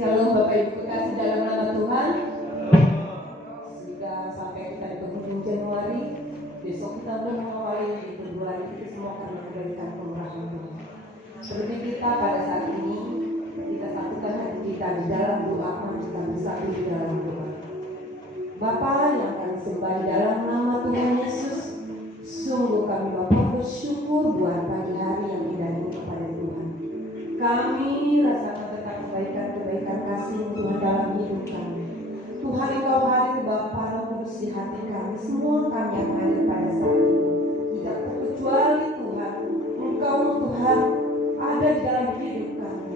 Shalom Bapak Ibu kekasih dalam nama Tuhan. Sudah sampai kita di penghujung Januari. Besok kita akan mengawali di bulan itu semua karena kebaikan pemurahan Tuhan. Seperti kita pada saat ini, kita satukan hati kita di dalam doa, kita bersatu di dalam doa. Bapa yang kami sembah di dalam nama Tuhan Yesus, sungguh kami Bapa bersyukur buat pagi hari yang indah ini kepada Tuhan. Kami rasakan tentang kebaikan kasih Tuhan dalam hidup kami. Tuhan Engkau hadir Bapa Roh Kudus di hati kami. Semua kami yang hadir pada saat ini, tidak terkecuali Tuhan, Engkau Tuhan ada di dalam hidup kami.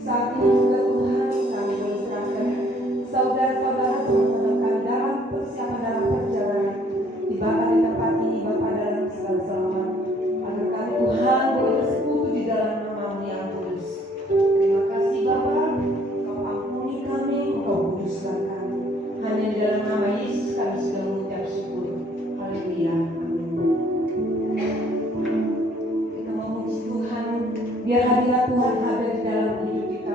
Saat ini juga Tuhan kami berserahkan saudara-saudara teman-teman kami dalam persiapan dalam perjalanan, tibakan di tempat ini Bapa dalam segala selamat, agar kami Tuhan boleh bersekutu di dalam nama-Mu yang kudus. Terima kasih Bapa, Engkau ampuni kami, Engkau kuduskan kami. Hanya di dalam nama Yesus kami sudah mengucap syukur. Haleluya. Amin. Kita memuji Tuhan, biar hadirat Tuhan ada di dalam hidup kita.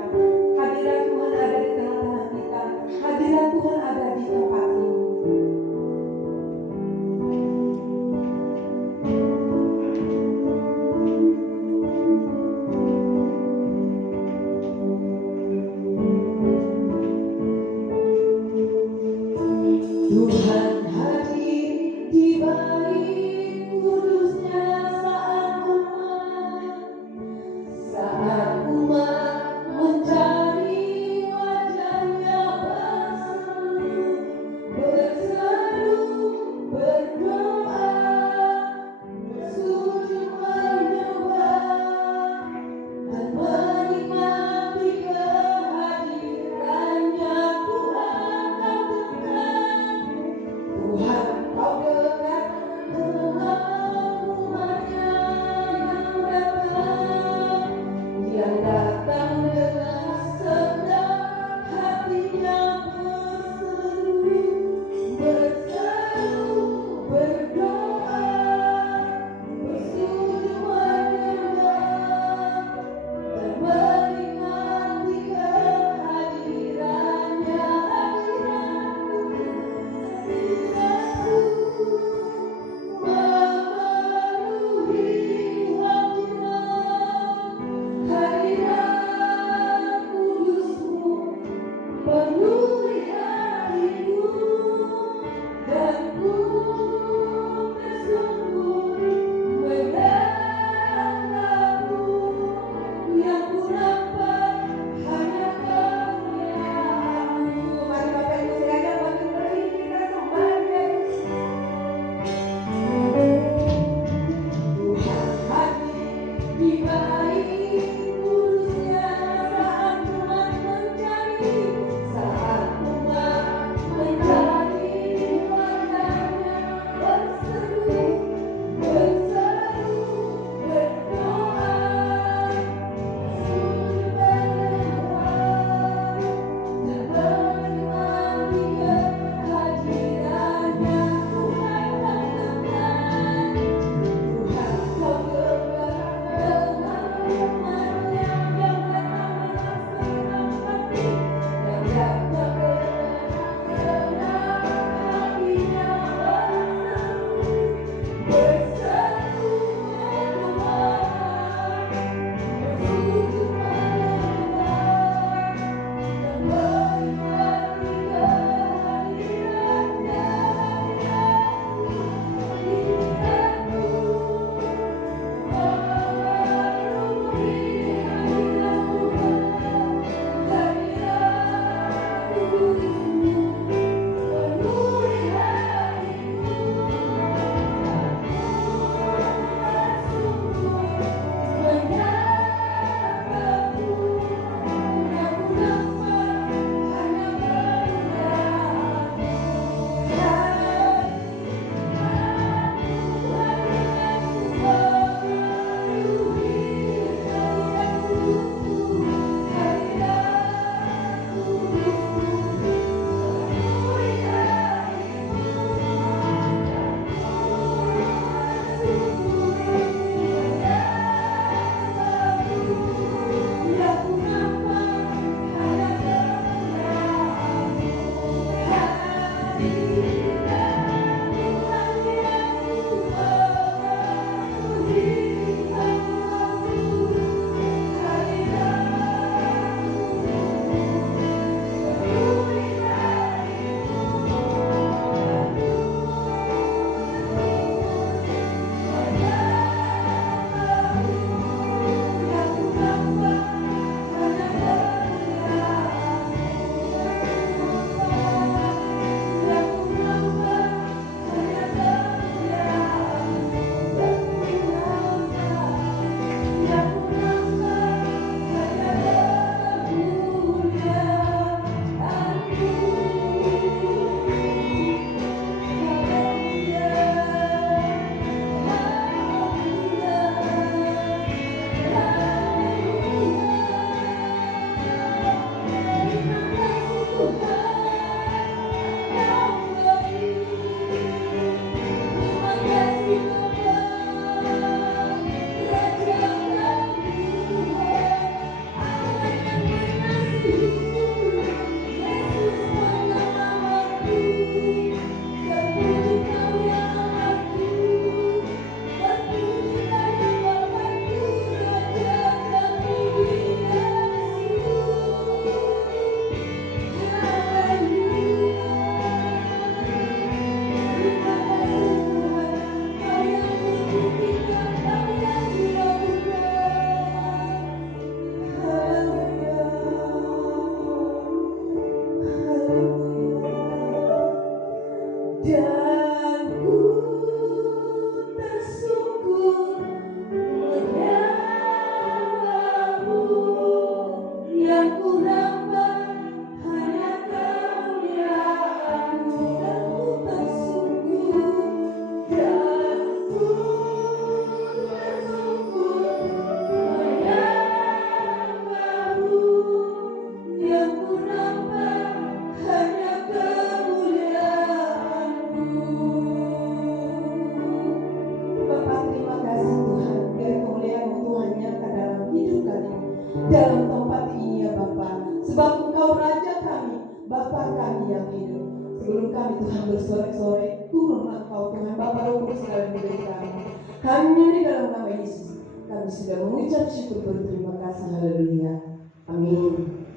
sebab Engkau Raja kami, Bapa kami yang hidup. Sebelum kami Tuhan bersorak-sorai, turunlah Engkau Tuhan Bapa Roh Kudus dalam hidup kami. Kami di dalam nama Yesus, kami sudah mengucap syukur berterima kasih. Haleluya. Amin.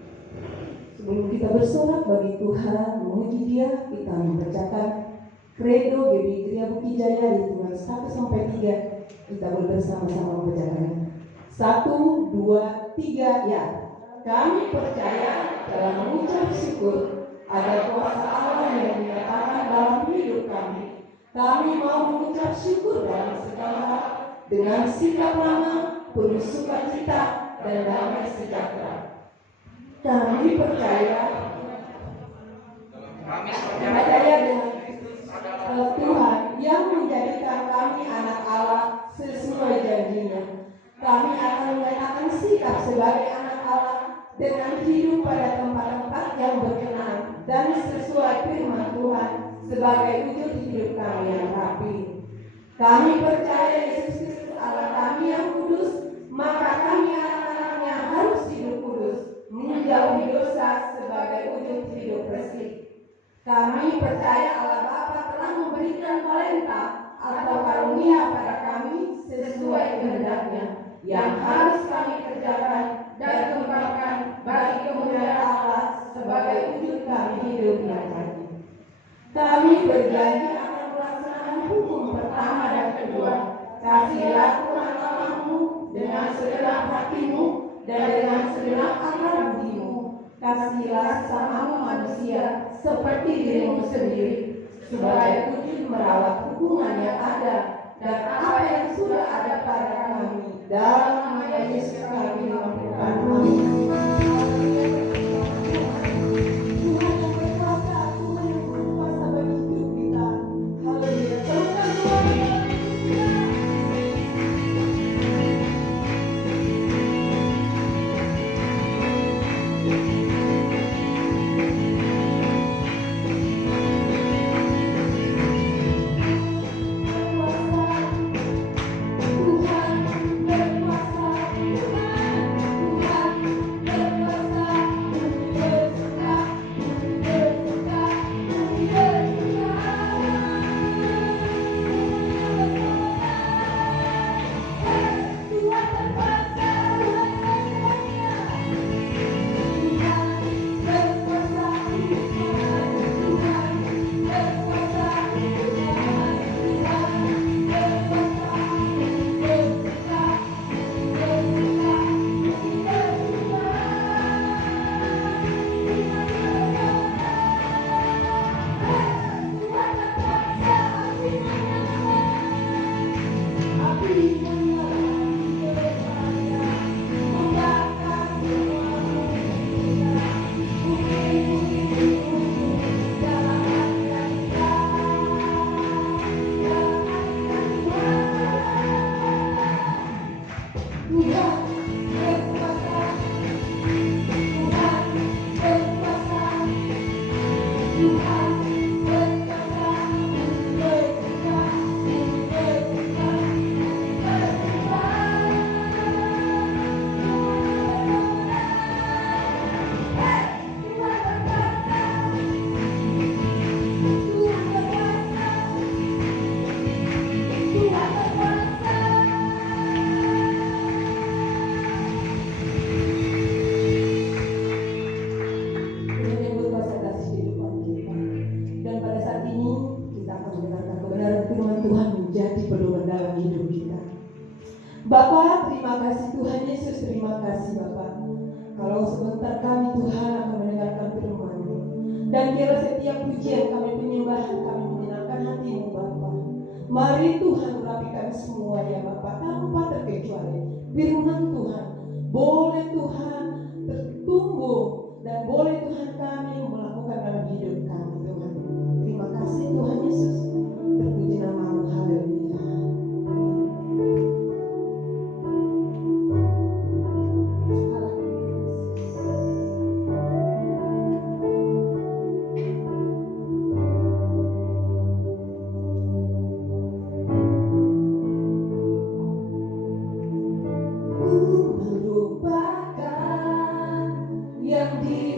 Sebelum kita bersorak bagi Tuhan, memuji Dia, kita membacakan Credo GBI Gereja Bukit Jaya di hitungan 1-3. Kita boleh bersama-sama membacakannya. 1, 2, 3, ya. Kami percaya dalam mengucap syukur ada kuasa Allah yang dinyatakan dalam hidup kami. Kami mau mengucap syukur dalam segala hal dengan sikap ramah, penuh sukacita dan damai sejahtera. Kami percaya dengan Tuhan yang menjadikan kami anak Allah sesuai janjinya. Kami akan menyatakan sikap sebagai anak Allah dengan hidup pada tempat-tempat yang berkenan dan sesuai firman Tuhan sebagai wujud hidup kami yang rapi. Kami percaya Yesus Kristus Allah kami yang kudus, maka kami anak-anaknya harus hidup kudus, menjauhi dosa sebagai wujud hidup bersih. Kami percaya Allah Bapa telah memberikan talenta atau karunia pada kami sesuai kehendaknya, yang harus kami kerjakan dan kembangkan bagi kemuliaan Allah sebagai wujud kami hidup yang baik. Kami berjanji akan melaksanakan hukum pertama dan kedua. Kasihilah Tuhan Allahmu dengan segenap hatimu dan dengan segenap akal budimu. Kasihilah sesamamu manusia seperti dirimu sendiri, sebagai wujud merawat hubungan yang ada dan apa yang sudah ada pada kami. Dalam nama Yesus kami mengucapkan amin. Tuhan yang berkuasa, Tuhan yang berkuasa bagi hidup kita. Haleluya. Teruskan Tuhan. Bapa, terima kasih Tuhan Yesus, terima kasih Bapa. Kalau sebentar kami Tuhan akan mendengarkan firman-Mu, dan biarlah setiap pujian kami, penyembahan kami menyenangkan hati-Mu Bapa. Mari Tuhan urapi kami semua ya Bapa, tanpa terkecuali. Firman Tuhan boleh Tuhan tertumbuh dan boleh Tuhan kami melakukan dalam hidup kami Tuhan. Terima kasih Tuhan Yesus, terpuji nama-Mu. Haleluya. Yang di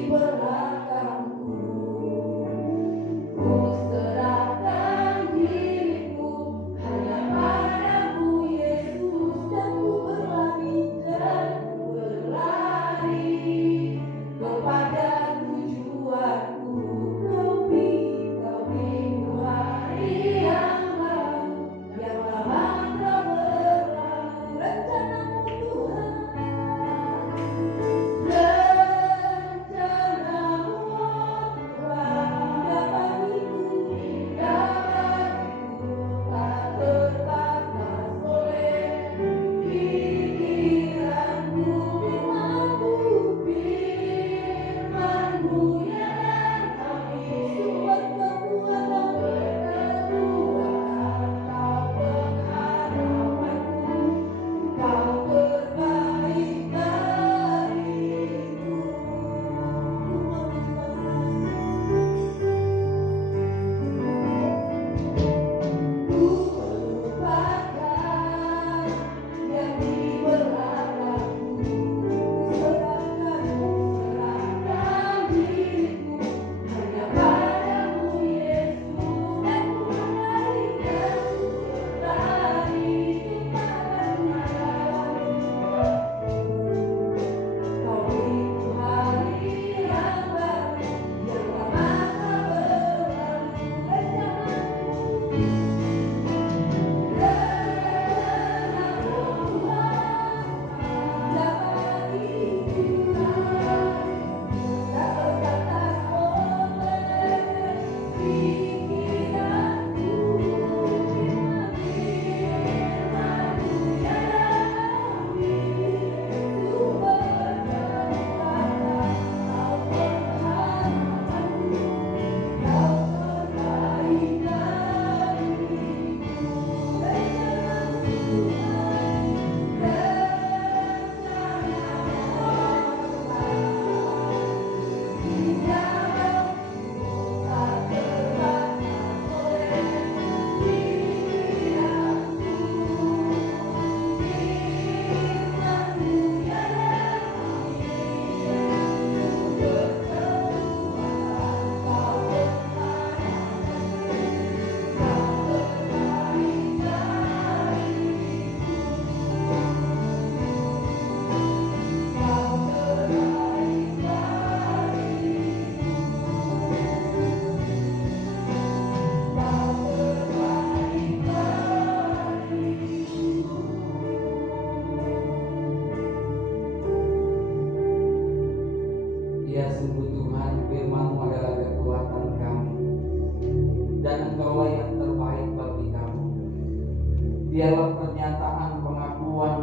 Biarlah pernyataan pengakuan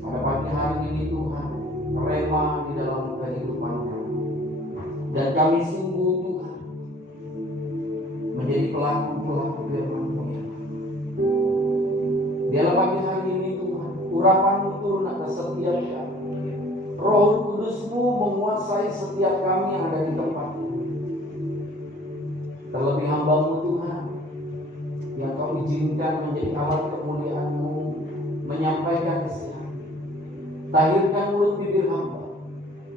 pada pagi hari ini Tuhan rema di dalam kehidupan kami. Dan kami sungguh Tuhan menjadi pelaku-pelaku firman-Mu ya. Biarlah pagi hari ini Tuhan urapan-Mu turun atas setiap kami. Roh Kudus-Mu menguasai setiap kami yang ada di tempat ini. Terlebih hamba-Mu Tuhan yang Kau izinkan menjadi alat kemuliaan-Mu menyampaikan istirahat. Tahirkan mulut bibir hamba,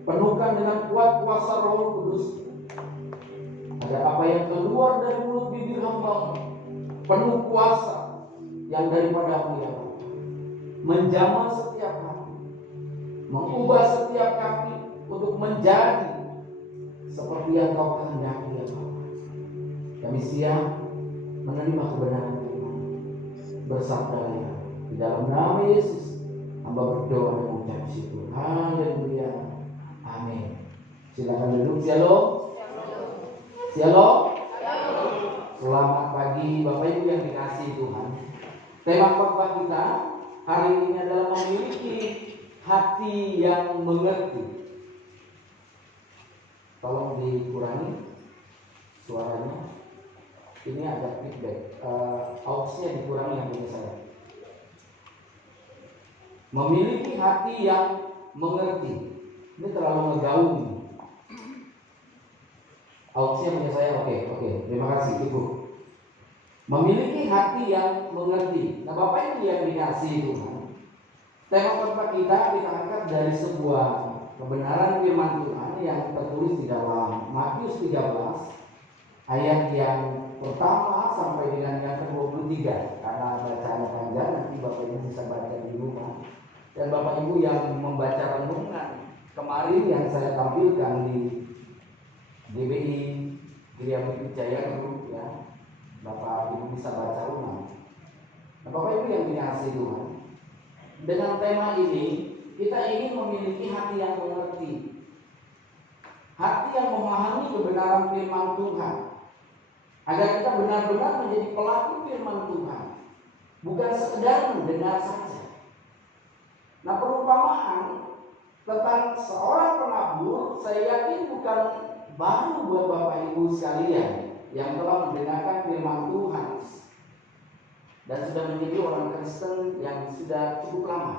penuhkan dengan kuat kuasa Roh Kudus. Ada apa yang keluar dari mulut bibir hamba, penuh kuasa yang daripada-Mu ya Bapa, menjamah setiap hati, mengubah setiap kami untuk menjadi seperti yang Kau kehendaki ya Bapa. Kami siap menerima kebenaran Tuhan. Bersabdalah ya, di dalam nama Yesus hamba berdoa dan mengucap syukur. Haleluya. Amin. Silakan duduk. Shalom. Shalom. Selamat pagi Bapak Ibu yang dikasihi Tuhan. Tema khotbah kita hari ini adalah memiliki hati yang mengerti. Tolong dikurangi suaranya. Ini agak feedback, auxnya dikurangi yang punya saya. Memiliki hati yang mengerti. Ini terlalu ngegaung. Auxnya punya saya, oke. Terima kasih Ibu. Memiliki hati yang mengerti. Nah Bapak Ibu yang dikasihi Tuhan, tema khotbah kita angkat dari sebuah kebenaran firman Tuhan yang tertulis di dalam Matius 13 ayat yang pertama sampai dengan yang ke-23. Karena bacaannya panjang, nanti Bapak Ibu bisa baca di rumah. Dan Bapak Ibu yang membaca renungan kemarin yang saya tampilkan di GBI Gereja Bukit Jaya Group, ya, Bapak Ibu bisa baca ulang. Nah, Bapak Ibu yang dikasihi Tuhan, dengan tema ini kita ingin memiliki hati yang mengerti, hati yang memahami kebenaran firman Tuhan, agar kita benar-benar menjadi pelaku firman Tuhan, bukan sekedar mendengar saja. Nah, perumpamaan tentang seorang penabur saya yakin bukan baru buat Bapak Ibu sekalian yang telah mendengarkan firman Tuhan dan sudah menjadi orang Kristen yang sudah cukup lama.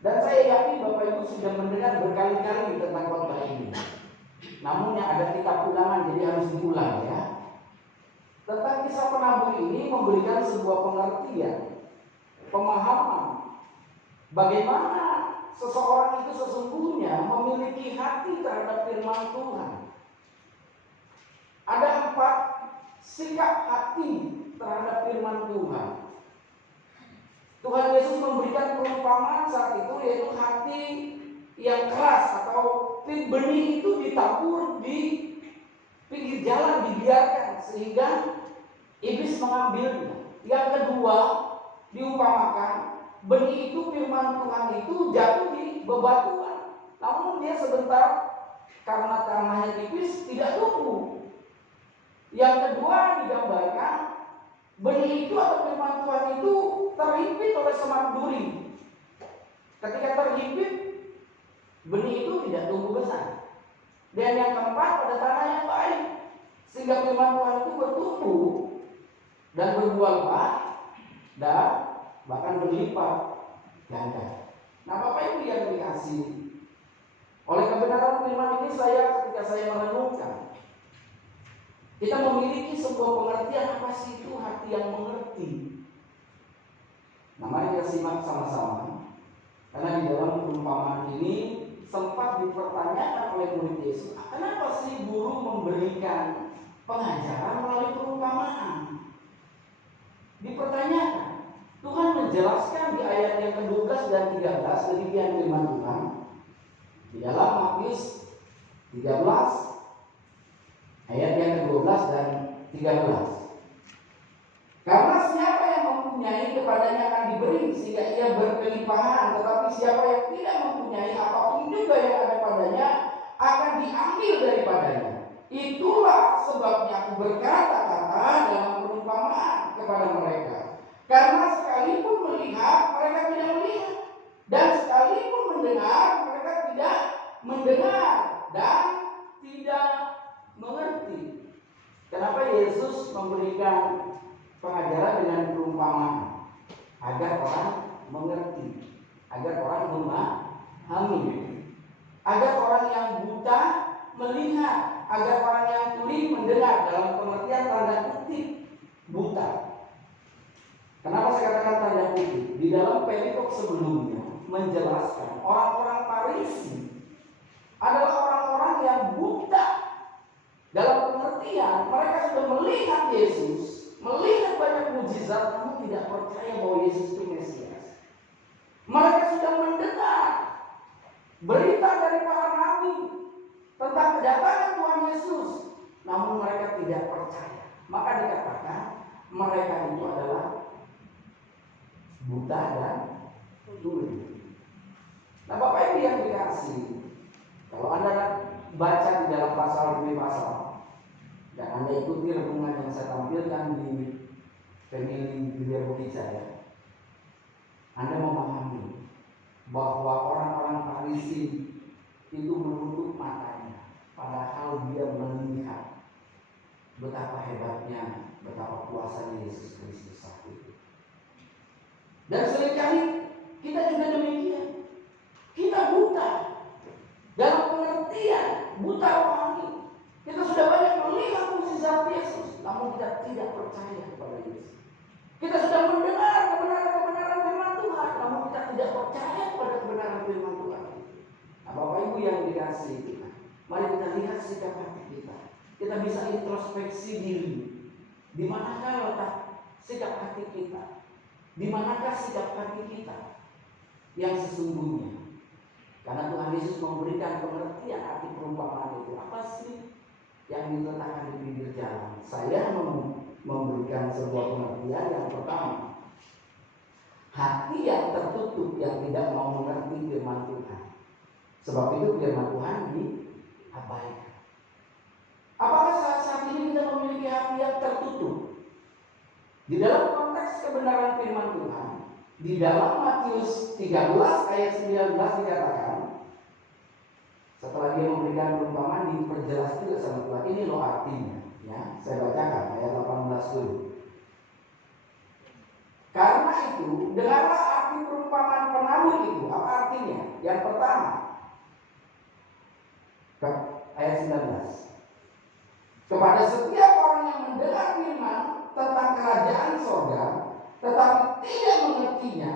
Dan saya yakin Bapak Ibu sudah mendengar berkali-kali tentang khotbah ini. Namun yang ada kitab ulangan, jadi harus diulang, ya. Tentang kisah penabur ini memberikan sebuah pengertian, pemahaman bagaimana seseorang itu sesungguhnya memiliki hati terhadap firman Tuhan. Ada 4 sikap hati terhadap firman Tuhan. Tuhan Yesus memberikan perumpamaan saat itu, yaitu hati yang keras atau benih itu ditabur di pinggir jalan, dibiarkan sehingga iblis mengambilnya. Yang kedua, diumpamakan benih itu, firman Tuhan itu jatuh di bebatuan, namun dia sebentar karena tanahnya tipis tidak tumbuh. Yang kedua digambarkan benih itu atau firman Tuhan itu terhimpit oleh semak duri. Ketika terhimpit, benih itu tidak tumbuh besar. Dan yang keempat, pada tanah yang baik, sehingga firman Tuhan itu bertumbuh dan berbuah lebat dan bahkan berlipat ganda. Nah, Bapak Ibu yang dikasihi, oleh kebenaran firman ini ketika saya merenungkan, kita memiliki sebuah pengertian apa sih itu hati yang mengerti. Nah, mari kita simak sama-sama. Karena di dalam perumpamaan ini sempat dipertanyakan oleh murid Yesus, kenapa sih guru memberikan pengajaran melalui perumpamaan? Dipertanyakan. Tuhan menjelaskan di ayat yang ke-12 dan 13 demikian firman Tuhan di dalam Matius 13 ayat yang ke-12 dan 13. Karena siapa yang mempunyai kepadanya akan diberi sehingga ia berkelimpahan, tetapi siapa yang tidak mempunyai apapun juga yang ada padanya akan diambil daripadanya. Itulah sebabnya aku berkata-kata dalam perumpamaan kepada mereka. Karena sekalipun melihat mereka tidak melihat, dan sekalipun mendengar mereka tidak mendengar dan tidak mengerti. Kenapa Yesus memberikan pengajaran dengan perumpamaan? Agar orang mengerti, agar orang memahami, agar orang yang buta melihat, agar orang yang tuli mendengar, dalam pengertian tanda kutip buta. Kenapa saya katakan tanda kutip? Di dalam perikop sebelumnya menjelaskan orang-orang Farisi adalah orang-orang yang buta. Dalam pengertian mereka sudah melihat Yesus, melihat banyak mukjizat, namun tidak percaya bahwa Yesus itu Mesias. Mereka sudah mendengar berita dari para nabi tentang kedatangan Tuhan Yesus, namun mereka tidak percaya. Maka dikatakan mereka itu adalah buta dan tuli. Nah, Bapak Ibu yang dikasihi, kalau Anda baca di dalam pasal demi pasal dan Anda ikuti renungan yang saya tampilkan di Family Gereja Bukit Jaya, Anda memahami bahwa orang-orang Farisi itu menutup matanya, padahal dia melihat betapa hebatnya, betapa kuasanya Yesus Kristus saat itu. Dan seringkali kita juga demikian. Kita buta dalam pengertian buta rohani. Kita sudah banyak melihat mukjizat Yesus, namun kita tidak percaya kepada Yesus. Kita sudah mendengar kebenaran-kebenaran firman Tuhan, namun kita tidak percaya kepada kebenaran firman Tuhan. Nah, Bapak Ibu yang dikasihi Tuhan, mari kita lihat sikap hati kita. Kita bisa introspeksi diri. Di manakah letak sikap hati kita? Di manakah sikap hati kita yang sesungguhnya? Karena Tuhan Yesus memberikan pengertian arti perumpamaan itu. Apa sih yang diletakkan di pinggir jalan? Saya memberikan sebuah pengertian yang pertama, hati yang tertutup yang tidak mau mengerti firman Tuhan. Sebab itu firman Tuhan diabaikan. Apakah saat ini kita memiliki hati yang tertutup? Di dalam konteks kebenaran firman Tuhan, di dalam Matius 13 ayat 19 dikatakan, setelah dia memberikan perumpamaan diperjelas juga sama Tuhan. Ini loh artinya, ya. Saya bacakan ayat 18 dulu. Karena itu, dengarlah arti perumpamaan penabur itu. Apa artinya? Yang pertama, ayat 19. Kepada setiap orang yang mendengar firman tentang kerajaan sorga, tetapi tidak mengertinya,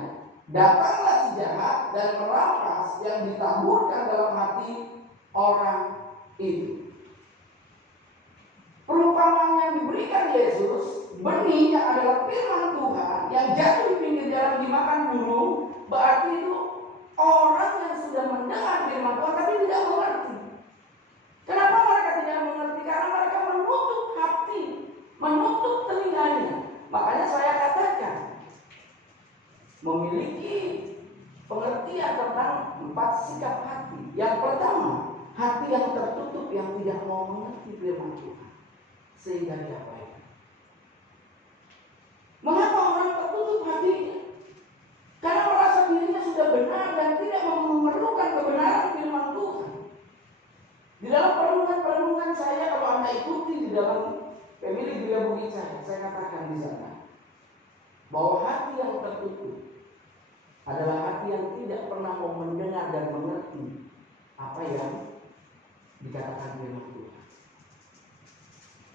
datanglah si jahat dan merampas yang ditaburkan dalam hati orang itu. Perumpamaan yang diberikan Yesus, benihnya adalah firman Tuhan yang jatuh di pinggir jalan dimakan burung. Berarti itu orang yang sudah mendengar firman Tuhan tapi tidak mengerti. Kenapa mereka tidak mengerti? Karena mereka menutup hati, menutup telinganya. Makanya saya katakan, memiliki pengertian tentang 4 sikap hati. Yang pertama, hati yang tertutup yang tidak mau mengerti firman Tuhan sehingga diabaikan. Mengapa orang tertutup hatinya? Karena merasa dirinya sudah benar dan tidak memerlukan kebenaran firman Tuhan. Di dalam perenungan saya, kalau Anda ikuti di dalam Family Gereja Bukit saya katakan di sana bahwa hati yang tertutup adalah hati yang tidak pernah mau mendengar dan mengerti apa yang dikatakan firman Tuhan.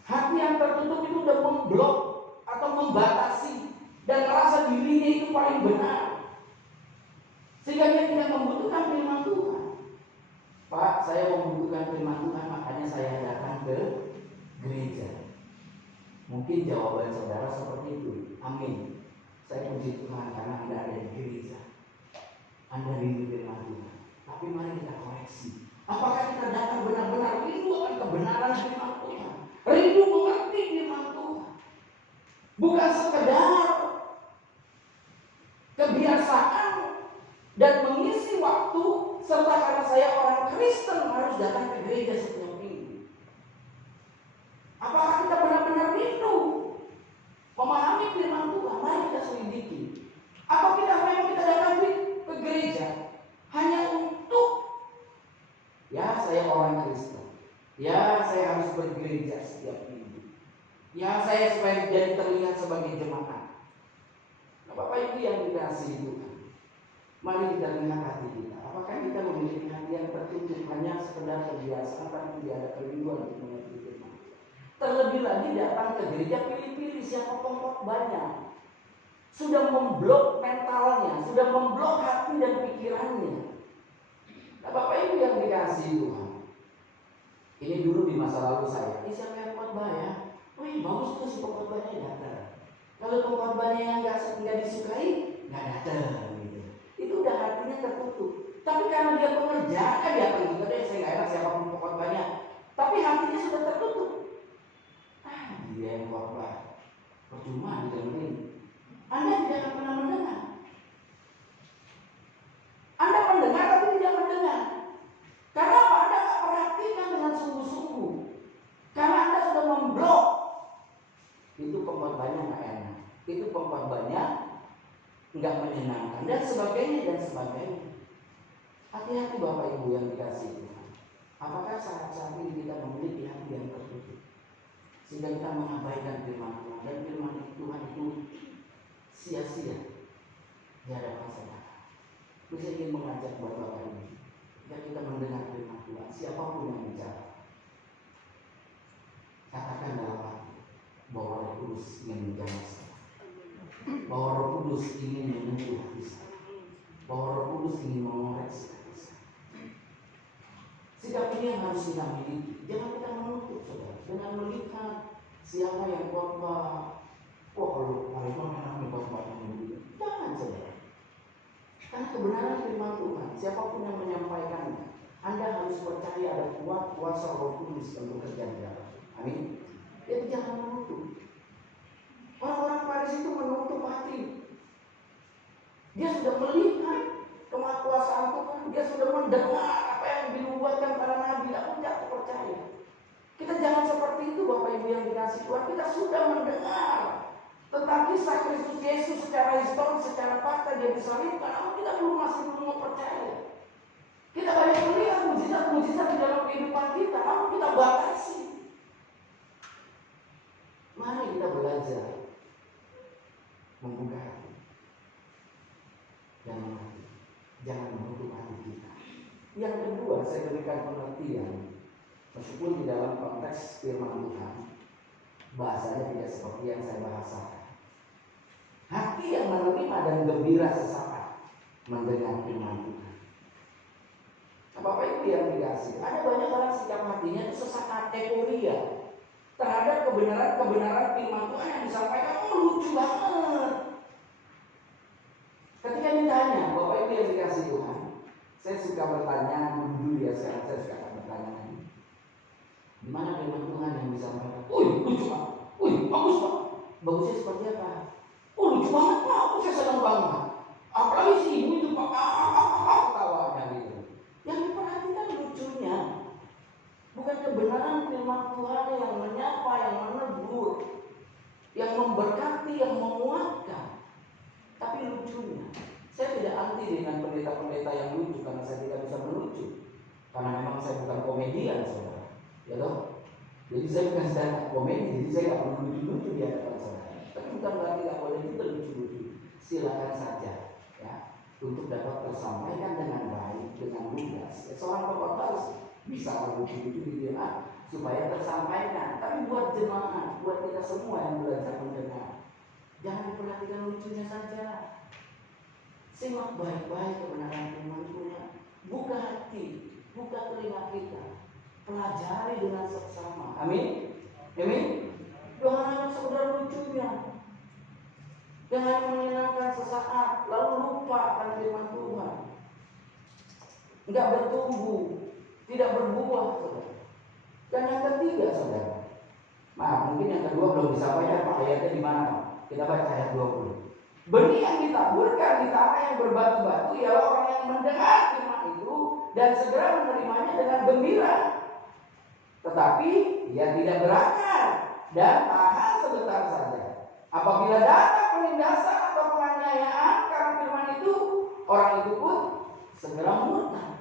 Hati yang tertutup itu sudah memblok atau membatasi dan merasa dirinya itu paling benar, sehingga dia tidak membutuhkan firman Tuhan. Pak, saya membutuhkan firman Tuhan, makanya saya datang ke gereja. Mungkin jawaban saudara seperti itu. Amin. Saya puji Tuhan karena Anda ada di gereja. Anda rindu firman Tuhan. Tapi mari kita koreksi. Apakah kita datang benar-benar rindu akan kebenaran firman Tuhan? Rindu mengerti firman Tuhan. Bukan sekedar kebiasaan dan mengisi waktu serta karena saya orang Kristen harus datang ke gereja setiap minggu. Apakah kita benar-benar rindu memahami firman Tuhan? Mari kita selidiki. Apa kita datang ke gereja hanya untuk saya orang Kristen, saya harus bergereja setiap minggu, saya supaya jadi terlihat sebagai jemaat. Nah, Bapak Ibu yang dikasihi Tuhan, mari kita lihat hati kita. Apakah kita memiliki hati yang tertutup hanya sekedar kebiasaan tapi tidak ada kerinduan untuk mengerti firman? Terlebih lagi datang ke gereja pilih-pilih siapa banyak. Sudah memblok mentalnya, sudah memblok hati dan pikirannya. Nah, Bapak Ibu yang dikasihi Tuhan, ini dulu di masa lalu saya, siapa yang khotbah ya? Wih, bagus tuh si pengkhotbahnya datang. Kalau pengkhotbahnya yang nggak disukai, nggak datang gitu. Itu udah hatinya tertutup. Tapi karena dia pengerja, dia akan juga deh, saya nggak enak siapapun pengkhotbahnya. Tapi hatinya sudah tertutup. Dia yang khotbah, percuma didengerin. Anda tidak akan pernah mendengar. Anda mendengar tapi tidak mendengar. Karena apa? Anda tidak perhatikan dengan sungguh-sungguh. Karena Anda sudah memblok. Itu pengkhotbahnya nggak enak. Itu pengkhotbahnya nggak menyenangkan dan sebagainya. Hati-hati Bapak Ibu yang dikasihi Tuhan. Apakah saat ini kita memiliki hati yang tertutup sehingga kita mengabaikan firman Tuhan, dan firman Tuhan itu sia-sia di hadapan saudara? Saya ingin mengajak buat Bapak Ibu, jika kita mendengar firman Tuhan, siapapun yang bicara, katakan dalam hati bahwa Roh Kudus ingin menjamah saya, bahwa Roh Kudus ingin menyentuh hati saya, bahwa Roh Kudus ingin mengoreksi hati saya. Sikap ini yang harus kita miliki. Jangan kita menutup, saudara, dengan melihat siapa yang khotbah. Wah, kalau Pak Imam yang khotbahnya begitu. Jangan, saudara. Karena kebenaran firman Tuhan, siapapun yang menyampaikannya, Anda harus percaya ada kuat kuasa Roh Kudus untuk bekerja di dalam. Amin. Jadi jangan menutup. Orang-orang Farisi itu menutup hati. Dia sudah melihat kemahakuasaan Tuhan, dia sudah mendengar apa yang dinubuatkan para nabi, namun tidak percaya. Kita jangan seperti itu, Bapak Ibu yang dikasihi Tuhan. Kita sudah mendengar tentang kisah Kristus Yesus secara historis, secara fakta dia disalibkan, namun kita masih belum percaya. Kita banyak melihat mujizat-mujizat di dalam kehidupan kita, namun kita batasi. Mari kita belajar membuka hati dan mengerti. Jangan menutup hati kita. Yang kedua, saya berikan pengertian, meskipun di dalam konteks firman Tuhan bahasanya tidak seperti yang saya bahasakan. Hati yang menerima dan gembira sesaat mendengar firman Tuhan. Bapak Ibu yang dikasih, ada banyak orang sikap hatinya itu sesaat euforia terhadap kebenaran firman Tuhan yang disampaikan. Oh, lucu banget. Ketika ditanya, Bapak Ibu yang dikasih Tuhan, saya suka bertanya dulu ya, sekarang saya suka bertanya lagi. Di mana firman Tuhan yang disampaikan? Wih, lucu Pak. Wih, bagus Pak. Bagusnya seperti apa? Oh, lucu banget Pak. Saya senang banget. Apalagi si ibu itu Pak. Tawanya gitu. Yang diperhatikan lucunya bukan kebenaran firman Tuhan yang menyapa, yang menegur, yang memberkati, yang menguatkan. Tapi lucunya, saya tidak anti dengan pendeta-pendeta yang lucu, karena saya tidak bisa melucu. Karena memang saya bukan komedian, saudara. Ya toh? Jadi saya bukan stand up komedi, jadi saya tidak perlu lucu-lucu di hadapan saudara. Tapi bukan berarti tidak boleh kita lucu-lucu. Silakan saja, ya, untuk dapat tersampaikan dengan baik, dengan lugas. Seorang pengkhotbah harus bisa lucu-lucu di dia supaya tersampaikan. Tapi buat jemaat, buat kita semua yang belajar mendengar, jangan diperhatikan lucunya saja. Simak baik-baik kebenaran firman Tuhan. Buka hati, buka telinga kita. Pelajari dengan seksama. Amin. Amin. Jangan hanya sekedar lucunya. Jangan menyenangkan sesaat lalu lupa akan firman Tuhan. Enggak bertumbuh, tidak berbuah, saudara. Dan yang ketiga, saudara. Maaf, mungkin yang kedua belum disampaikan Pak, ayatnya di mana Pak? Kita baca ayat 20. Benih yang ditaburkan di tanah yang berbatu-batu ialah orang yang mendengar firman itu dan segera menerimanya dengan gembira. Tetapi ia tidak berakar dan tahan sebentar saja. Apabila datang penindasan atau penganiayaan karena firman itu, orang itu pun segera murtad.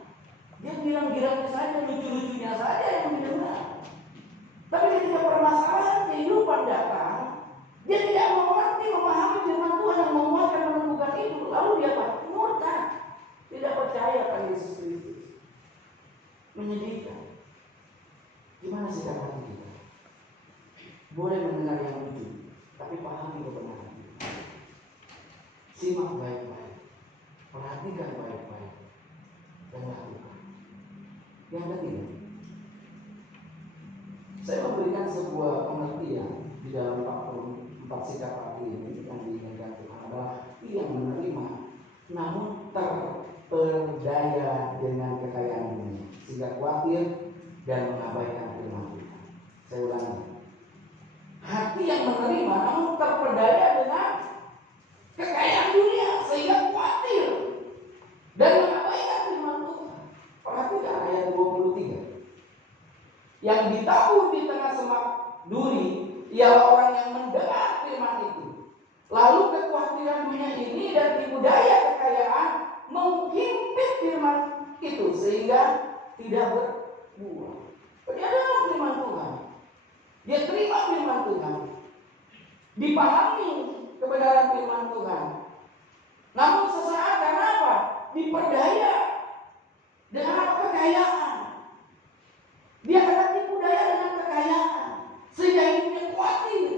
Dia girang-girangnya saja, lucu-lucunya saja yang didengar. Tapi ketika permasalahan kehidupan datang, dia tidak mengerti, memahami firman Tuhan yang menguatkan, meneguhkan itu. Lalu dia apa? Murtad. Tidak percaya pada Yesus Kristus. Menyedihkan. Gimana sikap hati kita? Boleh mendengar yang lucu, tapi pahami kebenaran. Simak baik-baik, perhatikan baik-baik, dan lakukan. Yang ketiga, saya memberikan sebuah pengertian di dalam 44 sikap hati ini yang diinginkan Tuhan adalah hati yang menerima, namun terperdaya dengan kekayaan dunia, sehingga khawatir dan mengabaikan firman Tuhan. Saya ulangi, hati yang menerima namun terperdaya dengan kekayaan dunia, sehingga khawatir dan mengabaikan firman Tuhan. Perhatikan ayat 23. Yang ditabur di tengah semak duri ialah orang yang mendengar firman itu. Lalu kekhawatiran dunia ini dan tipu daya kekayaan menghimpit firman itu sehingga tidak berbuah. Dia dengar firman Tuhan, dia terima firman Tuhan, dipahami kebenaran firman Tuhan. Namun sesaat karena apa? Diperdaya dengan apa? Kekayaan. Dia akan tipu daya dengan kekayaan sehingga hidupnya khawatir.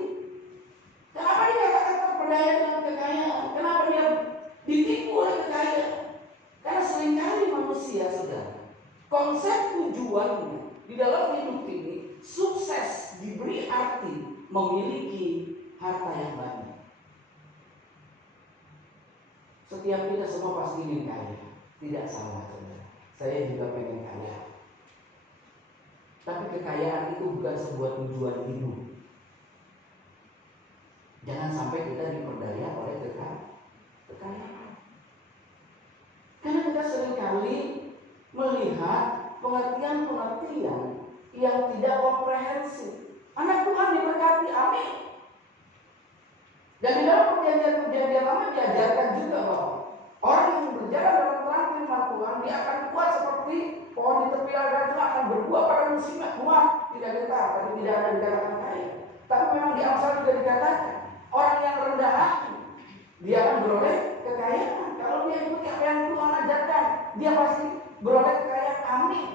Kenapa dia akan terperdaya dengan kekayaan? Kenapa dia ditipu oleh kekayaan? Karena seringkali manusia, saudara, konsep tujuannya di dalam hidup ini, sukses diberi arti memiliki harta yang banyak. Setiap kita semua pasti ingin kaya, tidak salah saudara. Saya juga pengen kaya. Tapi kekayaan itu bukan sebuah tujuan hidup. Jangan sampai kita diperdaya oleh kekayaan. Karena kita seringkali melihat pengertian-pengertian yang tidak komprehensif. Anak Tuhan diberkati, amin. Dan di dalam perjanjian lama diajarkan juga bahwa orang yang berjalan dalam terang firman Tuhan, dia akan kuat seperti pohon di tepi aliran sungai, akan berbuah pada musimnya, kuat, tidak getah, tapi tidak ada dikatakan kaya. Tapi memang di Amsal juga dikatakan orang yang rendah hati, dia akan beroleh kekayaan. Kalau dia ikuti apa yang Tuhan ajarkan, dia pasti beroleh kekayaan, amin.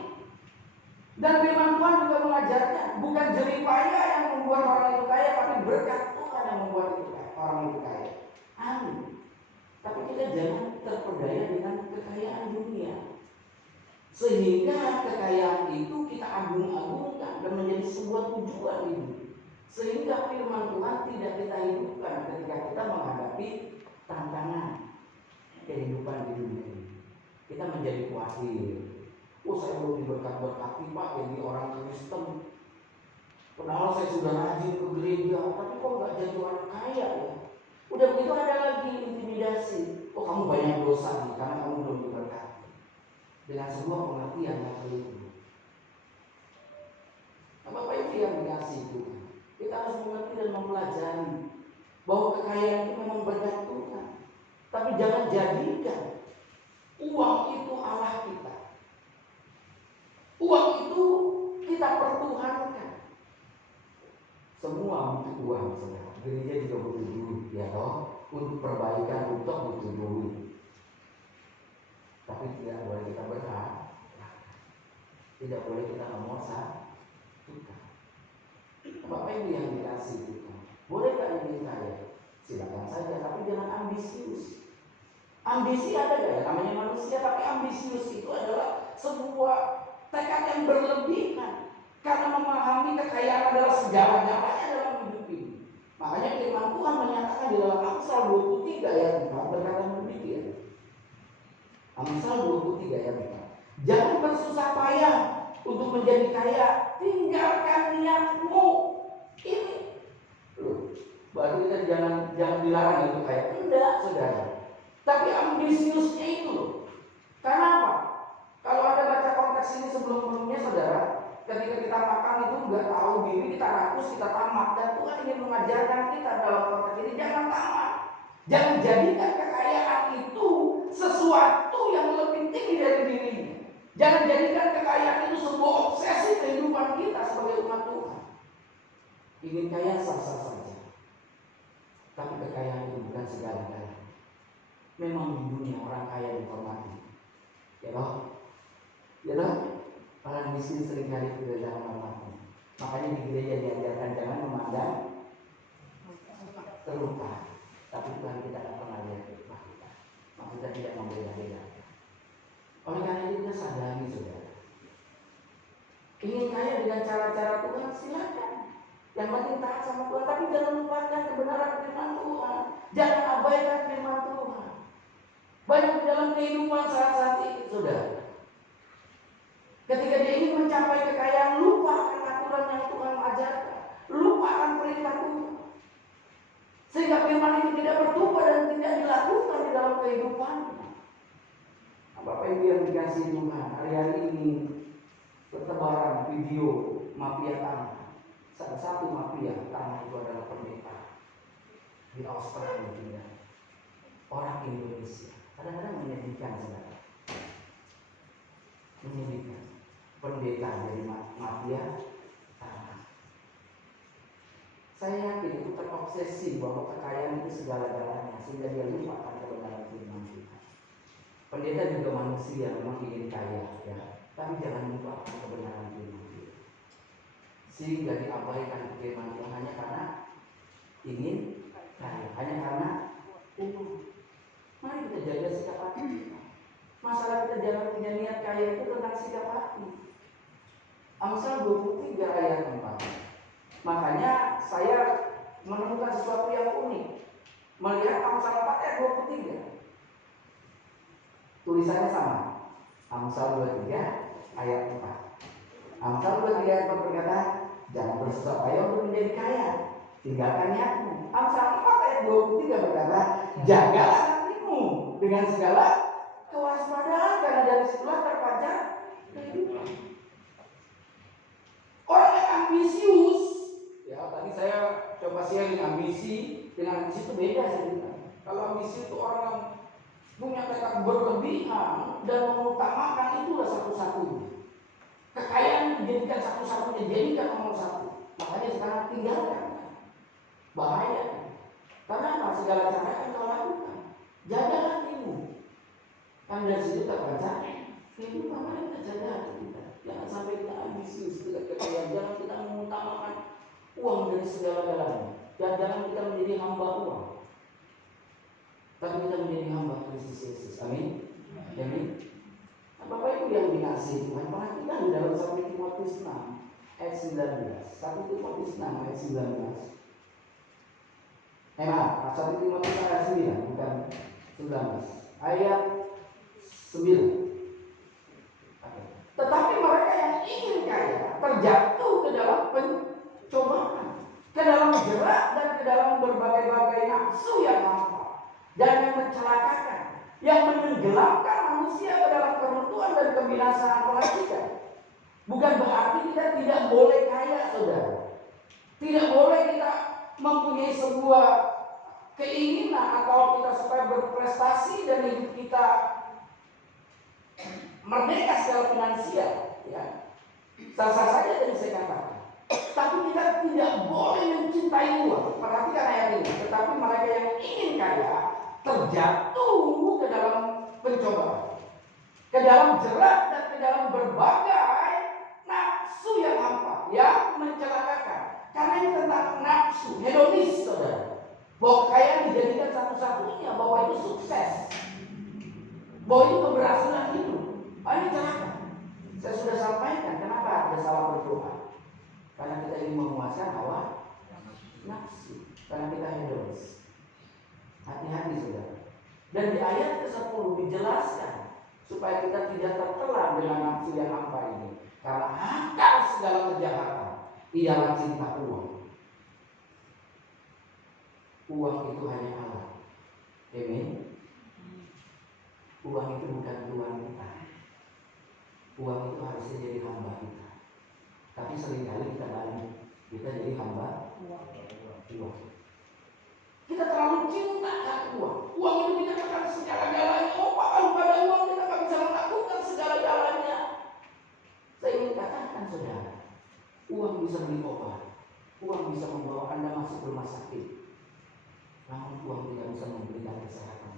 Dan firman Tuhan juga mengajarkan bukan jerih payah yang membuat orang itu kaya, tapi berkat Tuhan yang membuat orang itu kaya, amin. Tapi kita jangan terperdaya dengan kekayaan dunia, sehingga kekayaan itu kita agung-agungkan dan menjadi sebuah tujuan hidup, sehingga firman Tuhan tidak kita hidupkan ketika kita menghadapi tantangan kehidupan di dunia ini. Kita menjadi khawatir, saya belum diberkati Pak jadi orang Kristen, padahal saya sudah rajin ke gereja, tapi kok nggak jadi orang kaya ya. Udah begitu ada lagi intimidasi, kamu banyak dosa nih karena kamu belum diberkati, dengan sebuah pengertian yang keliru. Bapak Ibu yang dikasih Tuhan, kita harus mengerti dan mempelajari bahwa kekayaan itu memang berkat Tuhan. Tapi jangan jadikan uang itu Allah kita. Uang itu kita pertuhankan. Semua butuh uang, saudara. Gereja juga butuh duit, ya toh, untuk perbaikan, untuk butuh duit. Tapi tidak boleh kita berharap, tidak boleh kita memaksa Tuhan. Bapak Ibu yang dikasih Tuhan, bolehkah ingin kaya? Silakan saja, tapi jangan ambisius. Ambisi ada gak ya? Namanya manusia, tapi ambisius itu adalah sebuah tekad yang berlebihan karena memahami kekayaan adalah segala-galanya dalam hidup ini. Makanya firman Tuhan menyatakan di dalam Amsal 23 ayat 4 berkata demikian. Amsal 23 ayat 4. Jangan bersusah payah untuk menjadi kaya, tinggalkan niatmu. Ini berarti kita jangan dilarang untuk kaya. Enggak, saudara. Tapi ambisiusnya itu loh. Karena apa? Kalau Anda baca konteks ini sebelum-sebelumnya, saudara, ketika kita makan itu nggak tahu diri, kita rakus, kita tamak. Dan Tuhan ingin mengajarkan kita dalam konteks ini, jangan tamak. Jangan jadikan kekayaan itu sesuatu yang lebih tinggi dari dirinya. Jangan jadikan kekayaan itu sebuah obsesi kehidupan kita sebagai umat Tuhan. Ingin kaya sah-sah saja, tapi kekayaan itu bukan segala-galanya. Memang di dunia orang kaya dihormati, ya loh, ya loh. Orang miskin seringkali tidak jangan hormati. Makanya di gereja diajarkan jangan memandang terluka, tapi Tuhan kita akan pernah lihat terluka kita. Maksudnya tidak membeda-beda. Oleh karena itu kita sadari, saudara, ingin kaya dengan cara-cara Tuhan silakan. Yang penting taat sama Tuhan, tapi jangan lupakan kebenaran firman Tuhan. Jangan abaikan firman Tuhan. Banyak di dalam kehidupan saat-saat ini, saudara, ketika dia ingin mencapai kekayaan, lupakan aturan yang Tuhan ajarkan, lupakan perintah Tuhan, sehingga firman itu tidak bertumbuh dan tidak dilakukan di dalam kehidupannya. Bapak Ibu yang dikasihi Tuhan, hari-hari ini bertebaran video mafia tanah. Salah satu mafia tanah itu adalah pendeta di Australia, orang Indonesia. Kadang-kadang menyedihkan, saudara. Menyedihkan. Pendeta dari mafia tanah. Saya yakin itu terobsesi bahwa kekayaan itu segala-galanya, sehingga dia lupakan kebenaran firman Tuhan. Pendeta juga manusia, memang ingin kaya, ya, tapi jangan lupakan kebenaran firman Tuhan, sehingga diabaikan firman Tuhan hanya karena ingin kaya, hanya karena uang. Mari kita jaga sikap hati kita. Masalah kita jangan punya niat kaya itu tentang sikap hati. Amsal 23 ayat 4. Makanya saya menemukan sesuatu yang unik melihat Amsal 4 ayat 23. Tulisannya sama. Amsal 23 ayat 4. Amsal 23 ayat 4 berkata, jangan bersusah payah untuk menjadi kaya, tinggalkan niatmu. Amsal 4 ayat 23 berkata, jagalah hatimu dengan segala kewaspadaan, karena dari situlah terpancar kehidupan. Orang yang ambisius, ya tadi saya coba sharing ambisi dengan ambisi itu beda sebenarnya. Kalau ambisi itu orang yang punya tekad berlebihan dan mengutamakan itulah satu-satunya. Kekayaan dijadikan satu-satunya, jadikan nomor satu. Makanya sekarang tinggalkan. Bahaya. Karena apa? Segala cara akan kau lakukan. Jaga hatimu. Kan dari situ terpancar kehidupan. Makanya kita jaga hati kita. Jangan sampai kita ambisius dengan kekayaan. Jangan kita mengutamakan uang dari segala-galanya. Dan jangan kita menjadi hamba uang. Tapi kita menjadi hamba Kristus Yesus. Amin. Amin. Nah, Bapak Ibu yang dikasihi Tuhan, perhatikan di dalam 1 Timotius 6 ayat 19. 1 Timotius 6 ayat 19. 1 Timotius ayat 9, bukan 19. Ayat 9. Tetapi mereka yang ingin kaya terjatuh ke dalam pencobaan, ke dalam jerat dan ke dalam berbagai-bagai nafsu yang hampa dan yang mencelakakan, yang menenggelamkan manusia ke dalam kerutuan dan kebinasaan. Perhatikan, bukan berarti kita tidak boleh kaya, saudara. Tidak boleh kita mempunyai sebuah keinginan atau kita supaya berprestasi dan hidup kita merdeka secara finansial, ya. Sah-sah saja tadi saya katakan. Tapi kita tidak boleh mencintai uang. Perhatikan ayat ini. Tetapi mereka yang ingin kaya terjatuh ke dalam pencobaan, ke dalam jerat dan ke dalam berbagai nafsu yang hampa, yang mencelakakan. Karena ini tentang nafsu, hedonis, saudara. Bahwa kekayaan dijadikan satu-satunya, bahwa itu sukses, bahwa itu keberhasilan hidup. Ini celaka. Saya sudah sampaikan kenapa ada salah berdoa. Karena kita ingin memuaskan hawa nafsu, karena kita hedonis. Hati-hati, saudara. Dan di ayat ke-10 dijelaskan supaya kita tidak tertelan dengan nafsu yang hampa ini. Karena akar segala kejahatan ialah cinta uang. Uang itu hanya alat. Amin. Uang itu bukan Tuhan kita. Uang itu harusnya jadi hamba kita. Tapi seringkali kita balik, kita jadi hamba uang. Kita terlalu cinta akan uang. Uang itu kita akan segala-galanya. Oh Pak, kalau pada uang kita tak bisa melakukan segala-galanya. Saya ingin katakan, saudara, uang bisa beli obat, uang bisa membawa Anda masuk rumah sakit, namun uang tidak bisa memberikan kesehatan.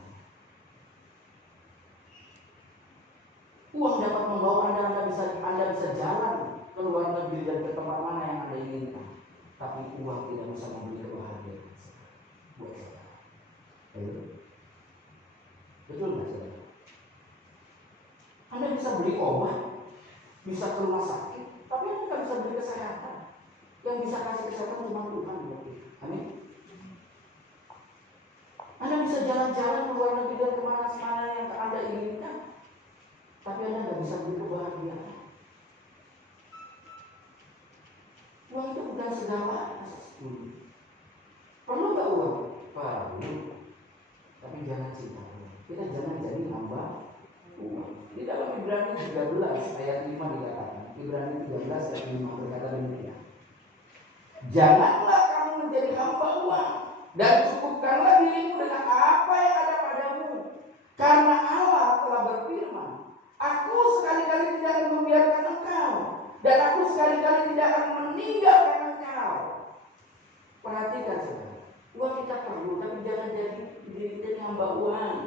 Uang dapat membawa Anda bisa jalan ke luar negeri dan ke tempat mana yang Anda inginkan, tapi uang tidak bisa memberi kebahagiaan buat saudara. Betul nggak, saudara? Anda bisa beli obat, bisa ke rumah sakit, tapi Anda nggak bisa beli kesehatan. Yang bisa kasih kesehatan cuma Tuhan. Amin. Anda bisa jalan-jalan ke luar negeri dan kemana-mana yang Anda inginkan, tapi Anda nggak bisa beli kebahagiaan. Uang itu bukan segalanya. Perlu nggak uang? Perlu. Tapi jangan cinta uang. Kita jangan jadi hamba uang. Di dalam Ibrani 13 ayat 5 dikatakan. Ibrani 13 ayat 5 berkata demikian. Janganlah kamu menjadi hamba uang, dan cukupkanlah dirimu dengan apa yang ada padamu. Karena Allah telah berfirman, Aku sekali-kali tidak akan membiarkan engkau, dan aku sekali-kali tidak akan meninggalkan engkau. Perhatikan, saudara. Uang kita perlu, tapi jangan jadi hamba uang.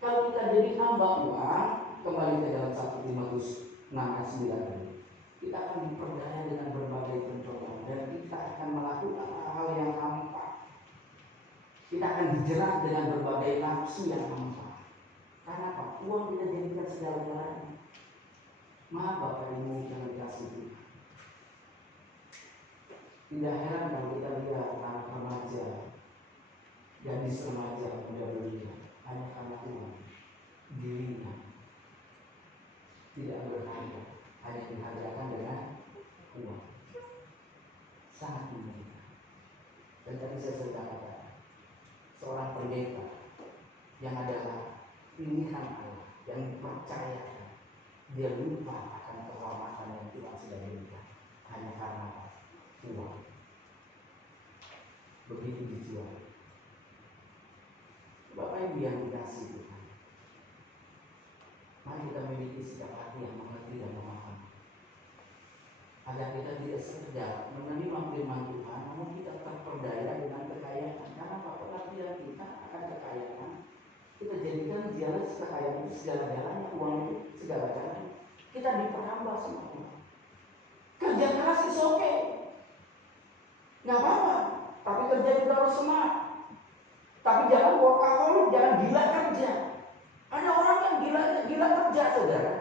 Kalau kita jadi hamba uang, kembali ke dalam 1 Timotius 6 ayat 9, kita akan diperdaya dengan berbagai pencobaan, dan kita akan melakukan hal-hal yang hampa. Kita akan dijerat dengan berbagai nafsu yang hampa. Karena apa? Uang kita jadikan segala-galanya. Maaf Bapak Ibu yang dikasihi, Tidak heran kalau kita lihat anak remaja, gadis remaja, muda-belia hanya karena uang, dirinya tidak berharga, hanya dihargakan dengan uang. Sangat menyedihkan. Dan tadi saya sudah katakan, seorang pendeta yang adalah pilihan Allah, yang dipercayakan, dia lupa akan kehormatan yang Tuhan sudah berikan hanya karena uang. Begitu dijual. Bapak Ibu yang dikasih Tuhan, mari kita memiliki sikap hati yang mengerti dan memahami, agar kita tidak sekedar menerima firman Tuhan, namun kita terperdaya dengan kekayaan. Karena apa? Pengertian kita akan kekayaan, kita jadikan dia kekayaan itu segala-galanya, uang itu segala-galanya. Kita diperhamba sama Tuhan. Kerja keras itu oke, nggak apa-apa, tapi kerja juga harus semangat. Tapi jangan workaholic, jangan gila kerja. Ada orang yang gila kerja, saudara,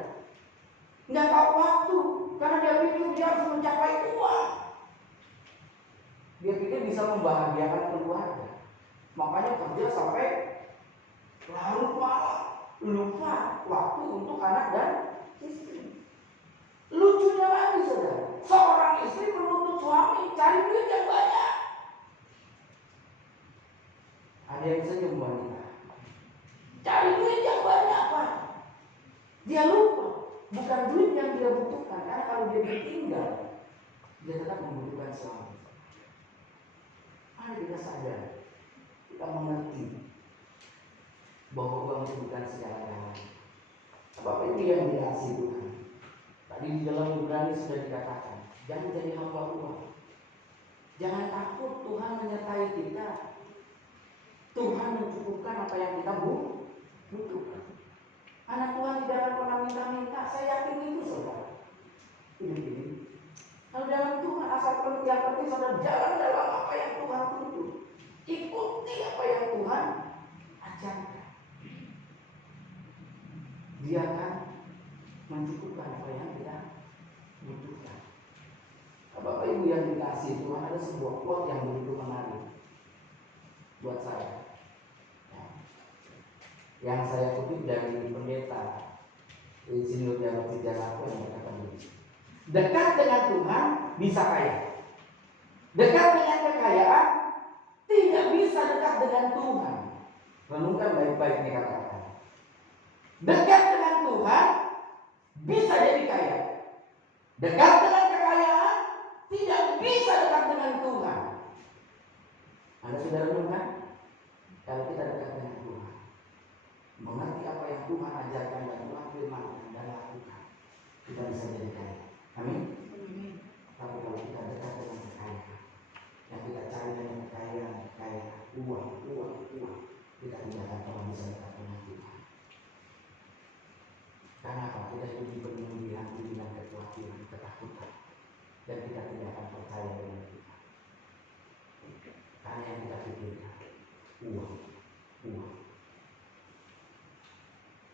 nggak tahu waktu, karena dia pikir dia harus mencapai uang. Dia pikir bisa membahagiakan keluarga, makanya kerja sampai larut malam, lupa waktu untuk anak dan istri. Lucunya lagi, saudara, seorang istri menuntut suami cari duit yang banyak. Ada yang senyum wanita, cari duit yang banyak, Pak. Dia lupa bukan duit yang dia butuhkan, karena kalau dia ditinggal, dia tetap membutuhkan suami. Mari kita sadar, kita mengerti bahwa uang itu bukan segala-galanya. Bapak Ibu yang dikasihi Tuhan, tadi di dalam Ibrani sudah dikatakan, jangan jadi hamba uang. Jangan takut Tuhan menyertai kita. Tuhan mencukupkan apa yang kita butuhkan. Anak Tuhan tidak akan pernah minta-minta. Saya yakin itu, saudara. Ini. Kalau dalam Tuhan, asal yang penting saudara jalan dalam apa yang Tuhan tuntut. Ikuti apa yang Tuhan ajarkan. Dia akan mencukupkan apa yang kita butuhkan. Bapak Ibu yang dikasihi Tuhan, ada sebuah quote yang begitu menarik buat saya. Yang saya kutip dari pendeta Insinyur Jarod Jakarta yang berkata begini: dekat dengan Tuhan bisa kaya, dekat dengan kekayaan tidak bisa dekat dengan Tuhan. Renungkan baik-baik nih kata-kata. Dekat dengan Tuhan bisa jadi kaya, dekat dengan kekayaan tidak bisa dekat dengan Tuhan. Anda sudah renungkan? Kalau kita dekat dengan Tuhan, mengerti apa yang Tuhan ajarkan dan Tuhan firmankan dan lakukan, kita bisa jadi kaya. Amin. Tapi kalau kita dekat dengan kekayaan, yang kita cari dengan kekayaan, uang, kita tidak akan pernah bisa dekat dengan Tuhan. Karena apa? Kita hidup dipenuhi hati dengan kekhawatiran, ketakutan, dan kita tidak akan percaya dengan Tuhan. Karena yang kita pikirkan uang.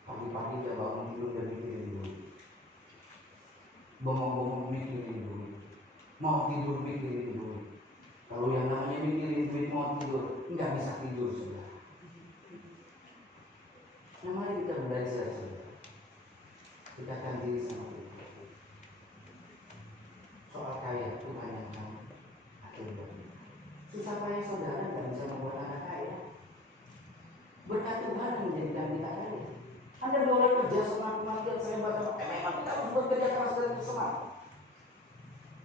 Pagi-pagi dia bangun tidur dan mikirin duit, bengong-bengong mikirin duit, mau tidur mikirin duit. Kalau yang namanya mikirin duit mau tidur, nggak bisa tidur, saudara. Nah, mari kita belajar, saudara. Dekatkan diri sama Tuhan. Soal kaya, Tuhan yang tahu akibatnya. Susah payah saudara nggak bisa membuat Anda kaya. Berkat Tuhan yang menjadikan kita kaya. Anda boleh kerja semati-matian, saya baca, memang kita harus bekerja keras dan bersemangat.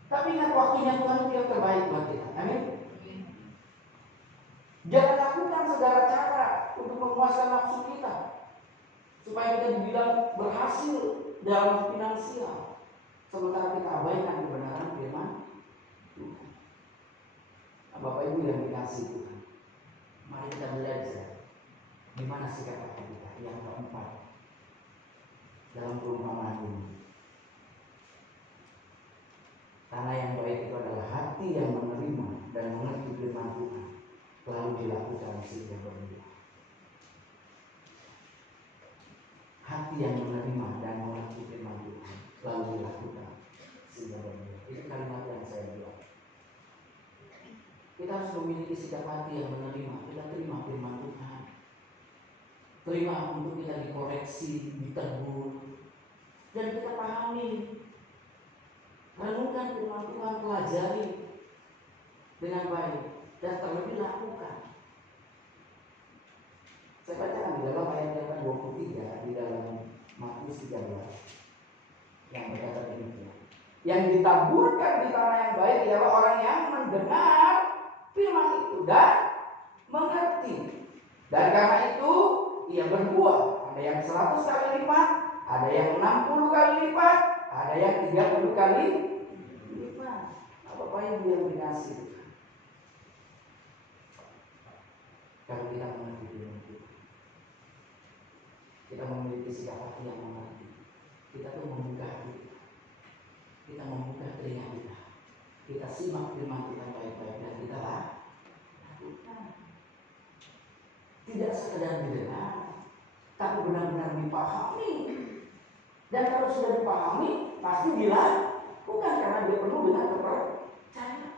Tapi ingat waktunya Tuhan itu yang terbaik buat kita. Amin. Jangan lakukan segala cara untuk memuaskan nafsu kita, supaya kita dibilang berhasil dalam finansial, sementara kita abaikan kebenaran firman Tuhan. Nah, Bapak Ibu yang dikasihi Tuhan, mari kita belajar di mana sikap hati kita. Yang keempat, dalam perumpamaan ini, tanah yang baik itu adalah hati yang menerima dan mengerti firman Tuhan, lalu dilakukan sehingga berbuah. Hati yang menerima dan mengerti firman Tuhan, lalu dilakukan sehingga berbuah. Itu kalimat yang saya buat. kita harus memiliki sikap hati yang menerima. Kita terima firman Tuhan. Terima untuk kita dikoreksi, ditegur, dan kita pahami. Renungkan firman Tuhan, pelajari dengan baik, dan terlebih lakukan. Saya bacakan di dalam ayat yang ke-23 di dalam Matius 13 yang berkata demikian. Yang ditaburkan di tanah yang baik ialah orang yang mendengar firman itu dan mengerti. Dan karena itu ia berbuah. Ada yang 100 kali lipat, ada yang 60 kali lipat, ada yang 30 kali lipat. Bapak Ibu yang dikasihi, kalau kita mengerti firman Tuhan, kita memiliki sikap hati yang mengerti. Kita tuh membuka hati kita membuka telinga kita simak firman Tuhan baik-baik dan kita lakukan. Tidak sekedar didengar, tapi benar-benar dipahami. Dan kalau sudah dipahami, pasti dilakukan karena dia penuh dengan kepercayaan.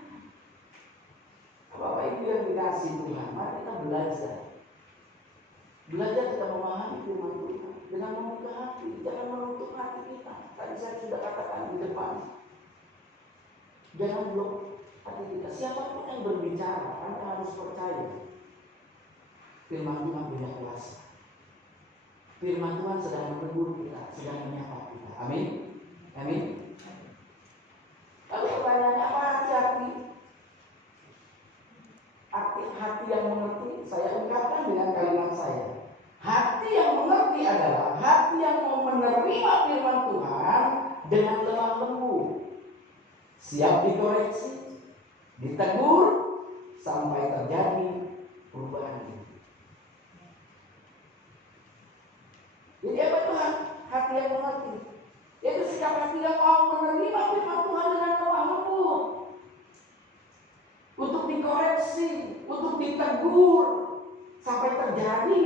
Bapak Ibu yang dikasihi Tuhan, mari kita belajar. Belajar kita memahami firman Tuhan dengan membuka hati, jangan menutup hati kita. Tadi saya sudah katakan di depan, jangan blok hati kita. Siapapun yang berbicara, Anda harus percaya firman Tuhan punya kuasa. Firman Tuhan sedang menegur kita, sedang menyapa kita. Amin. Amin. Lalu pertanyaannya apa hati-hati? Hati yang mengerti, saya ungkapkan dengan kalimat saya. Hati yang mengerti adalah hati yang mau menerima firman Tuhan dengan lemah lembut, siap dikoreksi, ditegur, sampai terjadi perubahan hidup. Jadi apa itu hati yang mengerti? Yaitu sikap hati yang mau menerima firman Tuhan dengan lemah lembut, untuk dikoreksi, untuk ditegur, sampai terjadi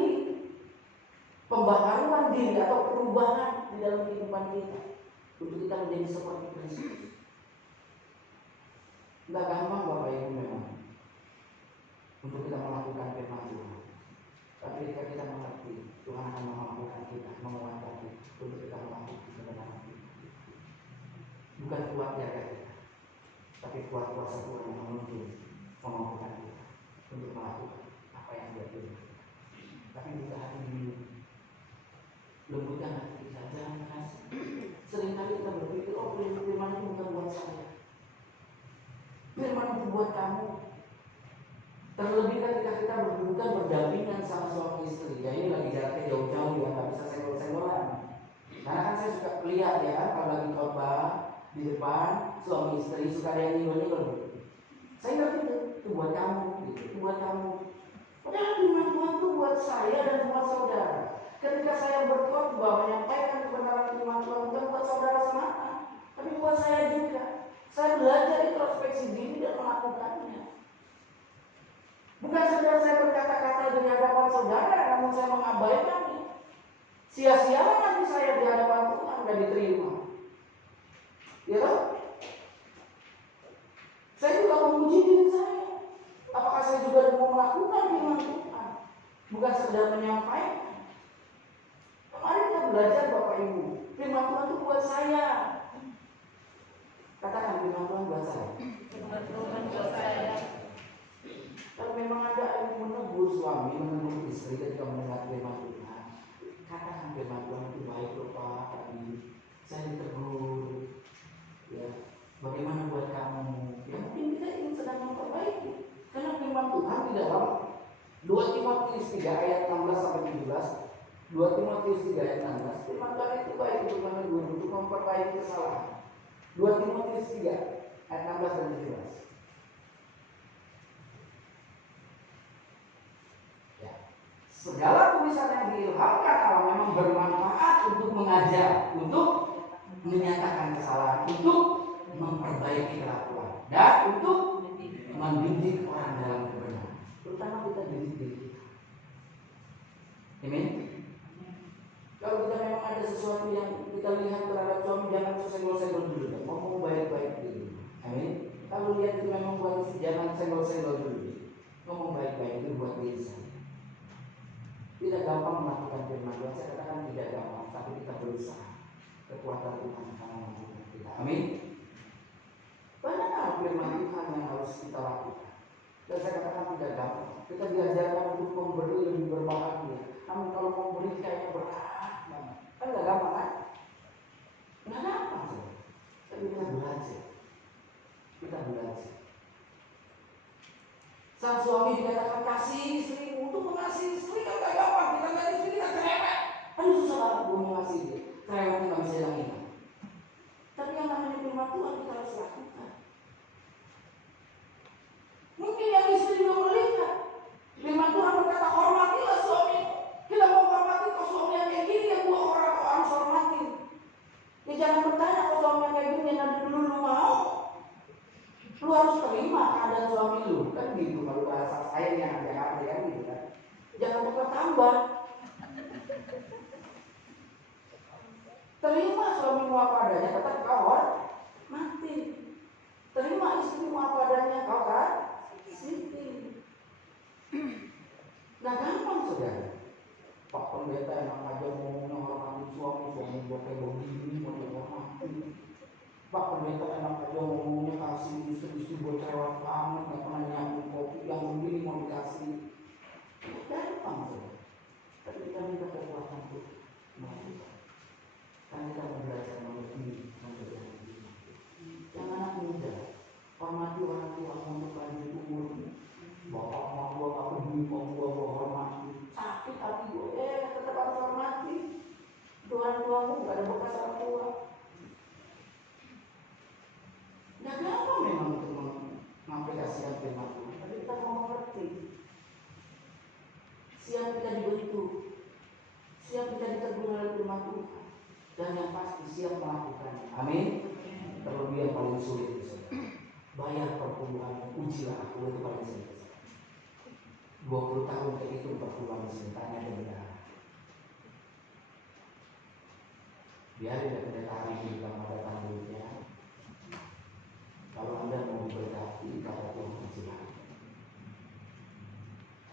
pembaharuan diri atau perubahan di dalam kehidupan kita, untuk kita menjadi seperti Kristus. Tidak gampang Bapak Ibu memang untuk kita melakukan firman Tuhan. Tapi ketika kita mengerti, Tuhan akan memampukan kita, menguatkan kita untuk kita melakukan kebenaran kita. Bukan kuat jaga kita, tapi kuat kuasa Tuhan yang menuntun, memampukan kita untuk melakukan apa yang Dia pilih. Tapi buka hati dulu, lembutkan hati kita, jangan keras. Seringkali kita berpikir, oh firman itu bukan buat saya, firman itu buat kamu. Terlebih ketika kita bukan berdampingan sama suami istri. Ya ini lagi jaraknya jauh-jauh ya, nggak bisa senggol-senggolan. Karena kan saya suka lihat ya, kalau lagi khotbah di depan suami istri suka ada yang nyinggol-nyinggol. Saya ngerti itu buat kamu, itu buat kamu. Padahal firman Tuhan itu buat saya dan buat saudara. Ketika saya berkhotbah menyampaikan kebenaran firman Tuhan bukan buat saudara semata, tapi buat saya juga. Saya belajar introspeksi diri dan melakukannya. Bukan saja saya berkata-kata di hadapan saudara, namun saya mengabaikannya. Sia-sialah nanti saya di hadapan Tuhan dan diterima. Ya kan? Saya juga memuji diri saya. Apakah saya juga mau melakukan firman Tuhan? Bukan sekedar menyampaikan. Kemarin kita belajar Bapak Ibu, firman Tuhan itu buat saya. Katakan firman Tuhan buat saya. Firman Tuhan buat saya. Kalau memang ada yang menegur suami, menegur istri ketika mendengar firman Tuhan, katakan firman Tuhan itu baik loh Pak, tadi saya ditegur. Ya, bagaimana buat kamu? Ya mungkin kita ingin sedang memperbaiki. Karena firman Tuhan di dalam 2 Timotius 3 ayat 16 sampai 17, 2 Timotius 3 ayat 16, firman Tuhan itu baik untuk menegur, untuk memperbaiki kesalahan. 2 Timotius 3 ayat 16 dan 17. Segala tulisan yang diilhamkan Allah memang bermanfaat untuk mengajar, untuk menyatakan kesalahan, untuk memperbaiki kelakuan, dan untuk mendidik orang dalam kebenaran. Terutama kita didik diri kita. Amin. Kalau kita memang ada sesuatu yang kita lihat terhadap suami, jangan senggol-senggol dulu, ngomong baik-baik dulu. Amin. Kalau lihat itu memang buat istri, jangan senggol-senggol dulu. gampang melakukan firman Tuhan. Saya katakan tidak gampang, tapi kita berusaha. Kekuatan Tuhan akan memampukan kita. Amin. Banyak hal firman Tuhan yang harus kita lakukan. Dan saya katakan tidak gampang. Kita diajarkan untuk memberi lebih berbahagia. Namun kalau memberi kayaknya berat banget. Kan nggak gampang kan? Nggak gampang sih. Tapi kita belajar. Kita belajar. Sang suami dikatakan kasih istrimu, untuk mengasihi istri kan gak gampang. Kita nggak istri kita cerewet. Aduh susah banget gue mau ngasih dia. Cerewetnya nggak bisa hilangin. Tapi yang namanya firman Tuhan kita harus lakukan. Mungkin yang istri juga melihat firman Tuhan berkata hormatilah suami. Kita mau hormati kok suami yang kayak gini yang dua orang kok harus hormati. Ya jangan bertanya kok suami yang kayak gini nanti dulu lu mau. Lu harus terima keadaan suami lu. Kan gitu kalau bahasa saya yang ada kan gitu kan. Jangan bertambah. Terima suamimu apa adanya, tetap kau mati. Terima istrimu apa adanya, kau kan siti. Gak gampang saudara. Pak pendeta enak aja ngomongnya hormati suami gue kayak begini mau dihormati. Pak pendeta enak aja ngomongnya kasih istri gue cerewet banget, gak pernah nyiapin kopi yang begini mau dikasih. Gampang saudara. Tapi kita minta kekuatan Tuhan. Kan kita mau belajar mengerti. Yang anak muda hormati orang tua untuk lanjut umur. Bapak mau gue gak peduli, mau gue hormati. Sakit hati gue, tetap harus hormati. Orang tuamu gak ada bekas orang tua. Gak gampang memang untuk mengaplikasikan firman Tuhan. Tapi kita mau mengerti. Siap kita dibentuk, siap kita ditegur oleh firman Tuhan. Dan yang pasti siap melakukannya. Amin. Terlebih yang paling sulit itu, bayar perpuluhan, ujilah aku, itu paling sulit. 20 tahun kehitung perpuluhan di sini, tanya kebenaran. Biarin ya pendeta hari ini kita mengadakan duitnya. Kalau Anda mau diberkati, kata Tuhan silakan.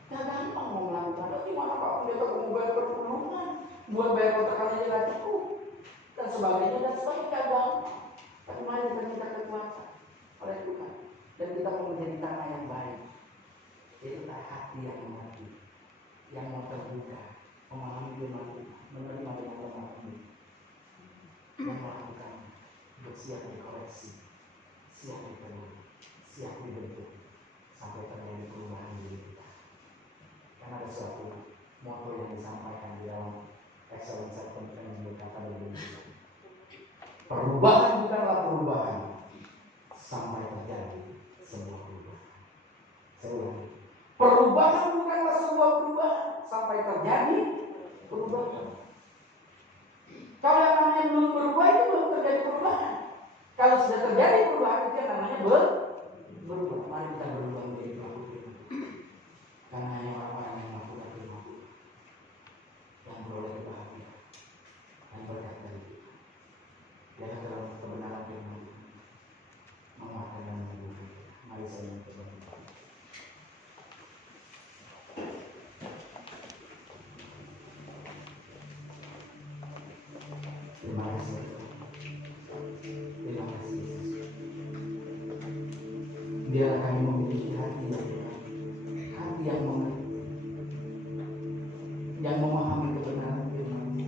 Gak gampang mau melakukan. Gimana Pak pendeta mau bayar perpuluhan? Buat bayar kontrakan aja gak cukup. Dan sebagainya gampang. Tapi mari kita minta kekuatan oleh Tuhan. Dan kita mau menjadi tanah yang baik. Itulah hati yang mengerti, yang mau terbuka, memahami firman Tuhan, menerima dengan lemah lembut, yang melakukan, bersiap dikoreksi, siap ditegur, siap dibentuk, sampai terjadi perubahan diri kita. Karena ada suatu motto yang disampaikan di dalam Excellence Conference yang berkata begini: perubahan bukanlah perubahan sampai terjadi sebuah perubahan. Saya ulangi. Perubahan bukanlah sebuah perubahan sampai terjadi perubahan. Kalau yang namanya belum berubah itu belum terjadi perubahan. Kalau sudah terjadi perubahan itu yang namanya berubah. Mari kita berubah menjadi pelaku firman. Karena hanya orang-orang yang melakukan firman yang beroleh kebahagiaan dan berkat dari Tuhan. Jangan dalam kebenaran firman menguatkan dan menyembuhkan. Mari saya mencoba. Terima kasih. Terima kasih Yesus. Biar kami memiliki hati yang mengerti, yang memahami kebenaran firman-Mu,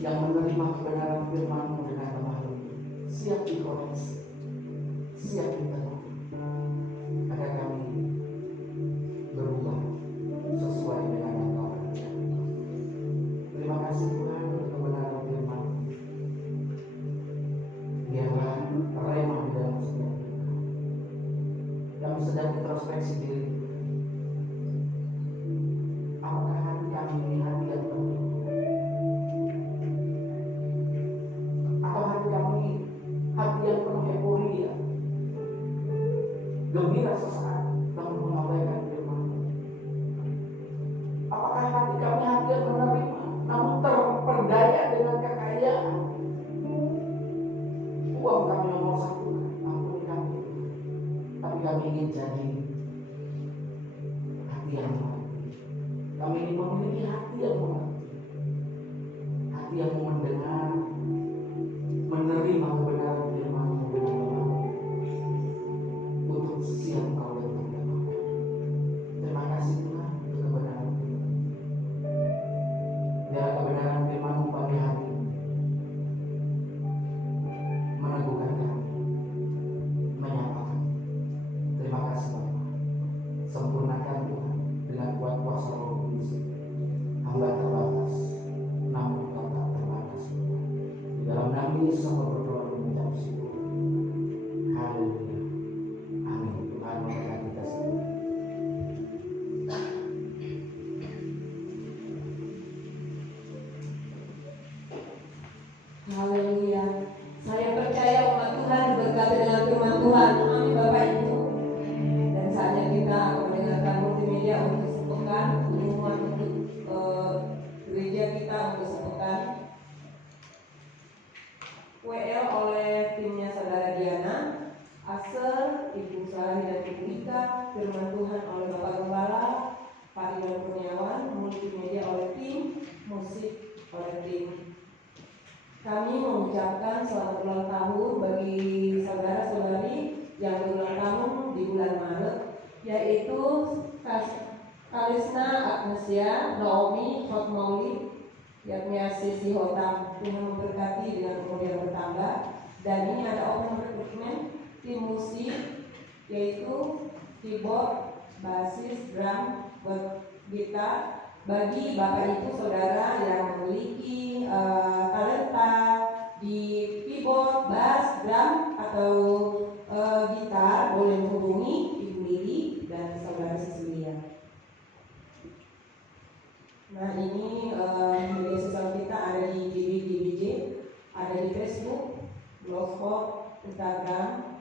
yang menerima kebenaran firman-Mu dengan lemah lembut, siap dikoreksi, siap ditegur, agar kami berubah sesuai dengan yang Kau kerjakan. Terima kasih Tuhan untuk kebenaran firman. Biarlah remah di dalam setiap kita. Kami sedang introspeksi diri. Apakah hati kami ini hati yang terbuka? Atau hati kami hati yang penuh euforia, gembira sesaat namun mengabaikan firman? Apakah hati kami hati yang menerima namun terperdaya dengan kekayaan? Uang kami nomor satu, ampuni kami. Tapi kami ingin jadi hati yang mengerti, firman Tuhan oleh Bapak Gembala Pak Iwan Kurniawan, multimedia oleh tim, musik oleh tim. Kami mengucapkan selamat ulang tahun bagi saudara-saudari yang berulang tahun di bulan Maret, yaitu Kalisna Agnesia Naomi Hotmauli Yagniasi Sihotam. Tuhan memberkati dengan umur yang bertambah. Dan ini ada open recruitment tim musik, yaitu keyboard, basis, drum, gitar. Bagi Bapak Ibu Saudara yang memiliki talenta di keyboard, bass, drum atau gitar, boleh menghubungi Ibu Lili dan Saudara Cecilia. Nah, ini media sosial kita ada di GBJ, ada di Facebook, Blogspot, Instagram,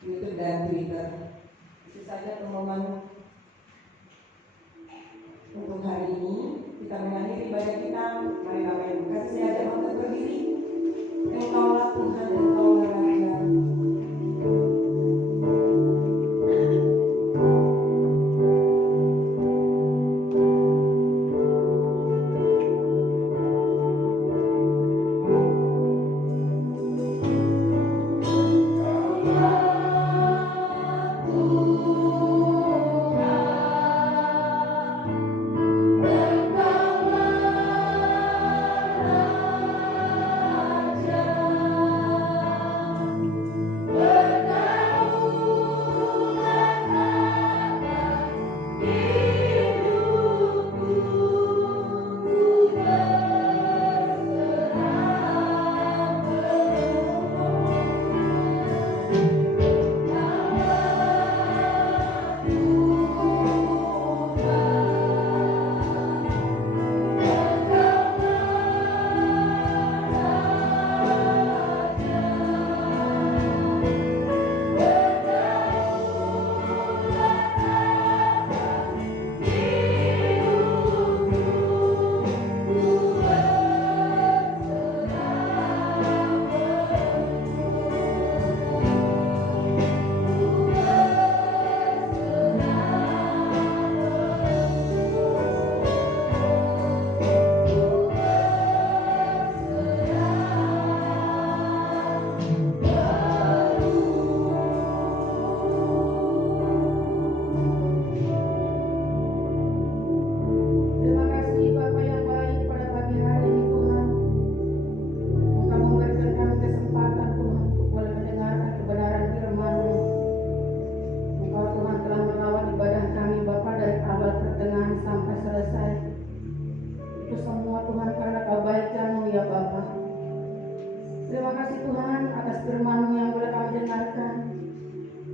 YouTube dan Twitter. Itu saja teman-teman untuk hari ini. Kita mengakhiri ibadah kita. Mari kami kasih ada untuk berdiri. Engkaulah Tuhan, Engkaulah Raja.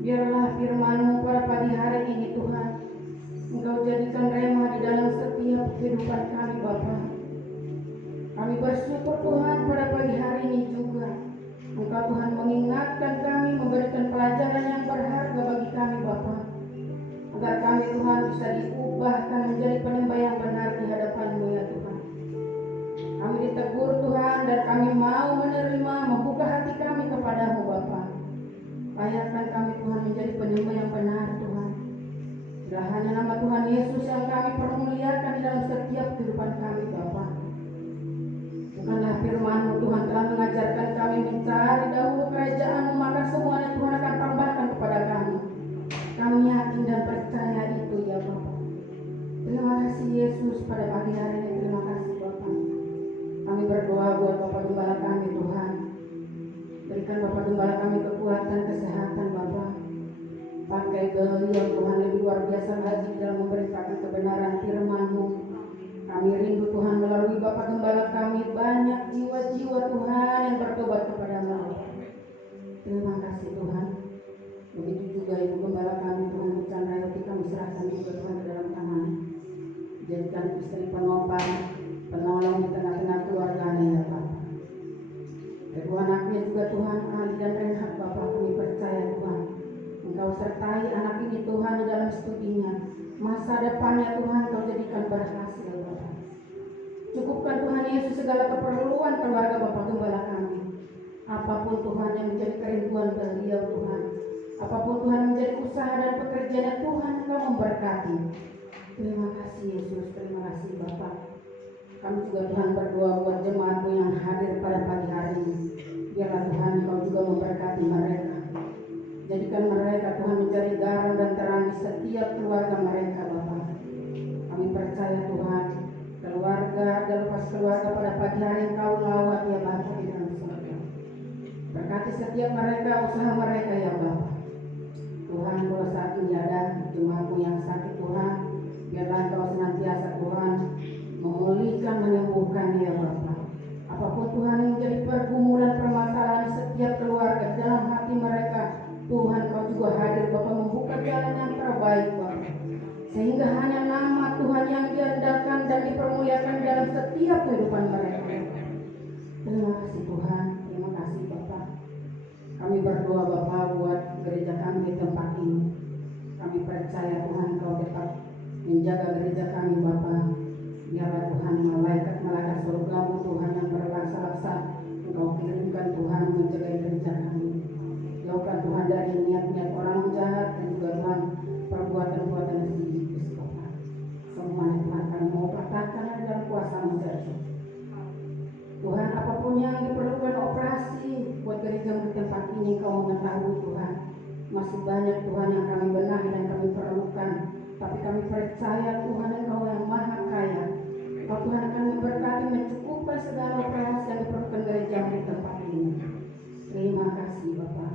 Biarlah firman-Mu pada pagi hari ini Tuhan, Engkau jadikan rema di dalam setiap kehidupan kami Bapa. Kami bersyukur Tuhan pada pagi hari ini juga Engkau Tuhan mengingatkan kami, memberikan pelajaran yang berharga bagi kami Bapa, agar kami Tuhan bisa diubahkan menjadi penyembah yang benar di hadapan-Mu ya Tuhan. Kami ditegur Tuhan dan kami mau menerima, membuka hati kami kepada-Mu Bapa. Layakkan kami Tuhan menjadi penyembah yang benar Tuhan. Tidak hanya nama Tuhan Yesus yang kami permuliakan di dalam setiap kehidupan kami Bapa. Bukanlah firman-Mu Tuhan telah mengajarkan kami mencari dahulu kerajaan-Mu, maka semuanya Tuhan akan tambahkan kepada kami. Kami yakin dan percaya itu ya Bapa. Terima kasih Yesus pada pagi hari ini. Terima kasih Bapa. Kami berdoa buat Bapak Gembala kami Tuhan. Berikan Bapak Gembala kami kekuatan, kesehatan Bapak. Pakai beliau Tuhan lebih luar biasa lagi dalam memberitakan kebenaran firman-Mu. Kami rindu Tuhan melalui Bapak Gembala kami banyak jiwa-jiwa Tuhan yang bertobat kepada-Mu. Terima kasih Tuhan. Begitu juga Ibu Gembala kami Tuhan Bu Candrayati, kami serahkan juga Tuhan ke dalam tangan. Jadikan istri penopang, penolong di tengah-tengah keluarganya ya Bapak. Kedua anaknya juga Tuhan Ali dan Renhat Bapak, kami percaya Tuhan Engkau sertai anak ini Tuhan di dalam studinya. Masa depannya Tuhan Kau jadikan berhasil Bapak. Cukupkan Tuhan Yesus segala keperluan keluarga Bapak Gembala kami. Apapun Tuhan yang menjadi kerinduan beliau Tuhan, Apapun Tuhan menjadi usaha dan pekerjaan Tuhan, Engkau memberkati. Terima kasih Yesus, terima kasih Bapa. Kami juga Tuhan berdoa buat jemaat yang hadir pada pagi hari ini. Biarlah Tuhan Engkau juga memberkati mereka. Jadikan mereka Tuhan menjadi garam dan terang di setiap keluarga mereka Bapa. Kami percaya Tuhan, keluarga dan lepas keluarga pada pagi hari Engkau lawat ya Bapa di dalam surga. Berkati setiap mereka, usaha mereka ya Bapa. Tuhan, kalau saat ini ada jemaatmu yang sakit Tuhan, biarlah Engkau senantiasa Tuhan memulihkan, menyembuhkan ya Bapa. Apapun Tuhan yang menjadi pergumulan permasalahan setiap keluarga dalam hati mereka, Tuhan Kau juga hadir Bapa, membuka jalan yang terbaik Bapa. Sehingga hanya nama Tuhan yang diandalkan dan dipermuliakan dalam setiap kehidupan mereka. Terima kasih Tuhan, terima kasih Bapa. Kami berdoa Bapa buat gereja kami di tempat ini. Kami percaya Tuhan Kau tetap menjaga gereja kami Bapa. Biarlah Tuhan malaikat-malaikat surga-Mu Tuhan yang berlaksa-laksa Engkau kirimkan Tuhan menjaga gereja kami. Jauhkan Tuhan dari niat-niat orang jahat dan juga Tuhan perbuatan-perbuatan sedikit Bapa. Semuanya Tuhan kami mau patahkan dalam kuasa-Mu Yesus. Tuhan, apapun yang diperlukan operasi buat gereja di tempat ini Kau mengetahui Tuhan. Masih banyak Tuhan yang kami benahi dan kami perlukan. Tapi kami percaya Tuhan Engkau yang maha kaya. Kau Tuhan akan memberkati mencukupkan segala operasi yang diperlukan gereja di tempat ini. Terima kasih Bapa.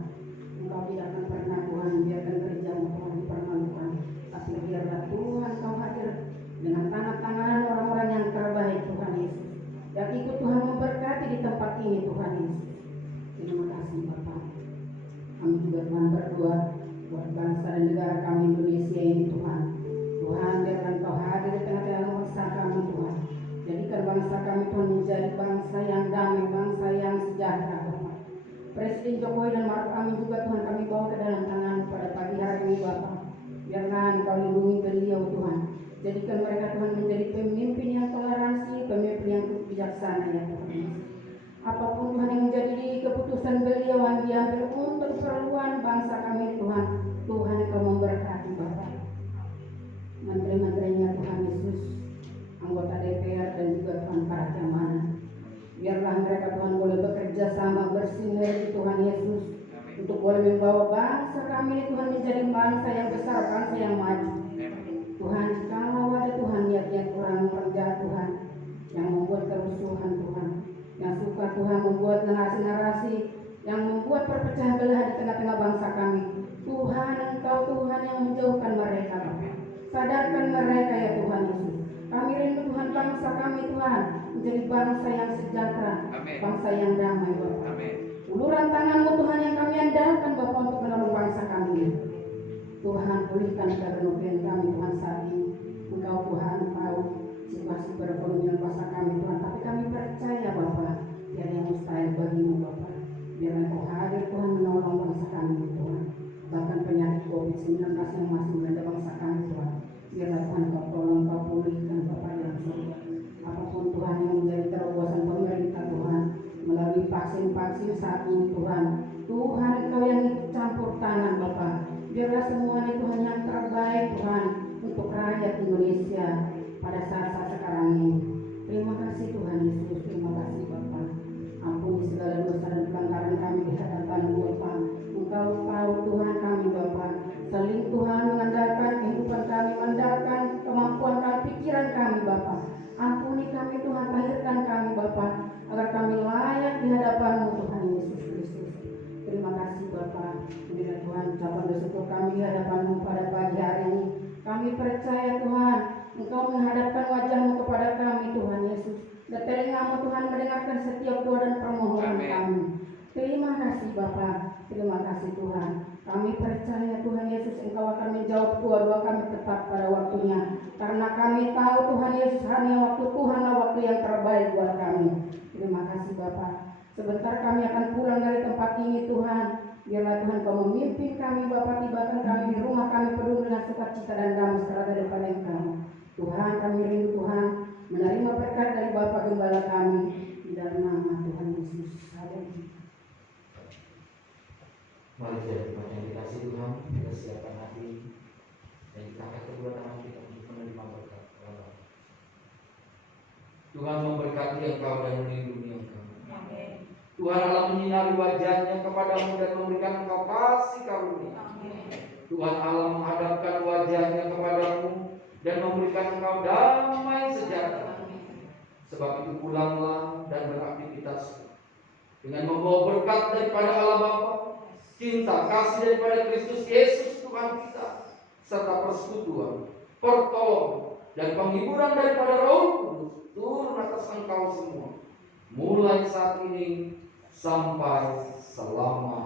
Engkau tidak akan pernah Tuhan membiarkan gereja-Mu Tuhan dipermalukan. Tapi biarlah Tuhan Kau hadir dengan tangan-tangan orang-orang yang terbaik Tuhan Yesus. Dan ikut Tuhan memberkati di tempat ini Tuhan Yesus. Terima kasih Bapa. Kami juga Tuhan berdoa buat bangsa dan negara kami Indonesia ini Tuhan. Tuhan biarlah Engkau hadir di tengah-tengah bangsa kami Tuhan. Jadikan bangsa kami Tuhan menjadi bangsa yang damai, bangsa yang sejahtera Bapa. Presiden Jokowi dan Maruf Amin juga Tuhan kami bawa ke dalam tangan pada pagi hari ini Bapa. Biarlah Engkau lindungi beliau Tuhan. Jadikan mereka Tuhan menjadi pemimpin yang toleransi, pemimpin yang bijaksana ya Tuhan. Apapun Tuhan yang menjadi keputusan beliau yang diambil untuk keperluan bangsa kami Tuhan. Tuhan Engkau memberkati Bapa. Menteri-menterinya Tuhan Yesus, anggota DPR dan juga Tuhan para jamaah. Biarlah mereka Tuhan boleh bekerja sama bersinergi Tuhan Yesus untuk boleh membawa bangsa kami ini Tuhan menjadi bangsa yang besar, bangsa yang maju. Tuhan, kalau ada Tuhan niat-niat orang jahat Tuhan yang membuat kerusuhan Tuhan, yang suka Tuhan membuat narasi-narasi yang membuat perpecahan belah di tengah-tengah bangsa kami, Tuhan Engkau Tuhan yang menjauhkan mereka. Sadarkan mereka ya Tuhan Yesus. Kami rindu Tuhan bangsa kami Tuhan menjadi bangsa yang sejahtera, bangsa yang damai Bapak. Uluran tangan-Mu Tuhan yang kami andalkan Bapak untuk menolong bangsa kami. Tuhan pulihkan kerenuhan kami Tuhan saat ini. Engkau Tuhan tahu situasi perekonomian bangsa kami Tuhan. Tapi kami percaya Bapak, tiada yang mustahil bagi-Mu Bapak. Biar Engkau hadir Tuhan menolong bangsa kami Tuhan. Bahkan penyakit COVID-19 yang masih melanda bangsa kami Tuhan. Biarlah Tuhan Kau tolong, Kau pulihkan Bapak dalam surga. Apapun Tuhan yang menjadi terobosan pemerintah Tuhan melalui vaksin-vaksin saat ini Tuhan. Tuhan Engkau yang ikut campur tangan Bapak. Biarlah semuanya Tuhan yang terbaik Tuhan untuk rakyat Indonesia pada saat-saat sekarang ini. Terima kasih Tuhan Yesus, terima kasih Bapa. Ampuni segala dosa dan pelanggaran kami di hadapan-Mu Bapa. Engkau tahu Tuhan kami Bapa. Saling Tuhan mengandalkan kehidupan kami, mengandalkan kemampuan kami, pikiran kami Bapa. Ampuni kami Tuhan, lahirkan kami Bapa, agar kami layak di hadapan-Mu Tuhan Yesus Kristus. Terima kasih Bapa. Bila Tuhan ucapan bersyukur kami di hadapan-Mu pada pagi hari ini. Kami percaya Tuhan, Engkau menghadapkan wajah-Mu kepada kami Tuhan Yesus. Dan telinga-Mu Tuhan mendengarkan setiap doa dan permohonan kami. Terima kasih Bapa, terima kasih Tuhan. Kami percaya Tuhan Yesus Engkau akan menjawab doa-doa kami tepat pada waktunya. Karena kami tahu Tuhan Yesus hanya waktu Tuhanlah waktu yang terbaik buat kami. Terima kasih Bapa. Sebentar kami akan pulang dari tempat ini Tuhan. Biarlah Tuhan Kau memimpin kami Bapa, tibakan kami di rumah kami penuh dengan sukacita dan damai serta daripada Engkau. Tuhan kami rindu Tuhan menerima berkat dari Bapa Gembala kami di dalam nama Tuhan Yesus. Amin. Mari kita dipanjang dikasih Tuhan, kita siapkan hati dan kita angkat kedua tangan kita untuk menerima berkat Allah. Tuhan memberkati engkau dan melindungi engkau. Amin. Tuhan Allah menyinari wajahnya kepadamu dan memberikan engkau kasih karunia. Amin. Tuhan Allah menghadapkan wajahnya kepadamu dan memberikan engkau damai sejahtera. Sebab itu pulanglah dan beraktivitas dengan membawa berkat daripada Allah Bapa, cinta kasih daripada Kristus Yesus Tuhan kita, serta persekutuan, pertolongan dan penghiburan daripada Roh Kudus turun atas engkau semua, mulai saat ini sampai selama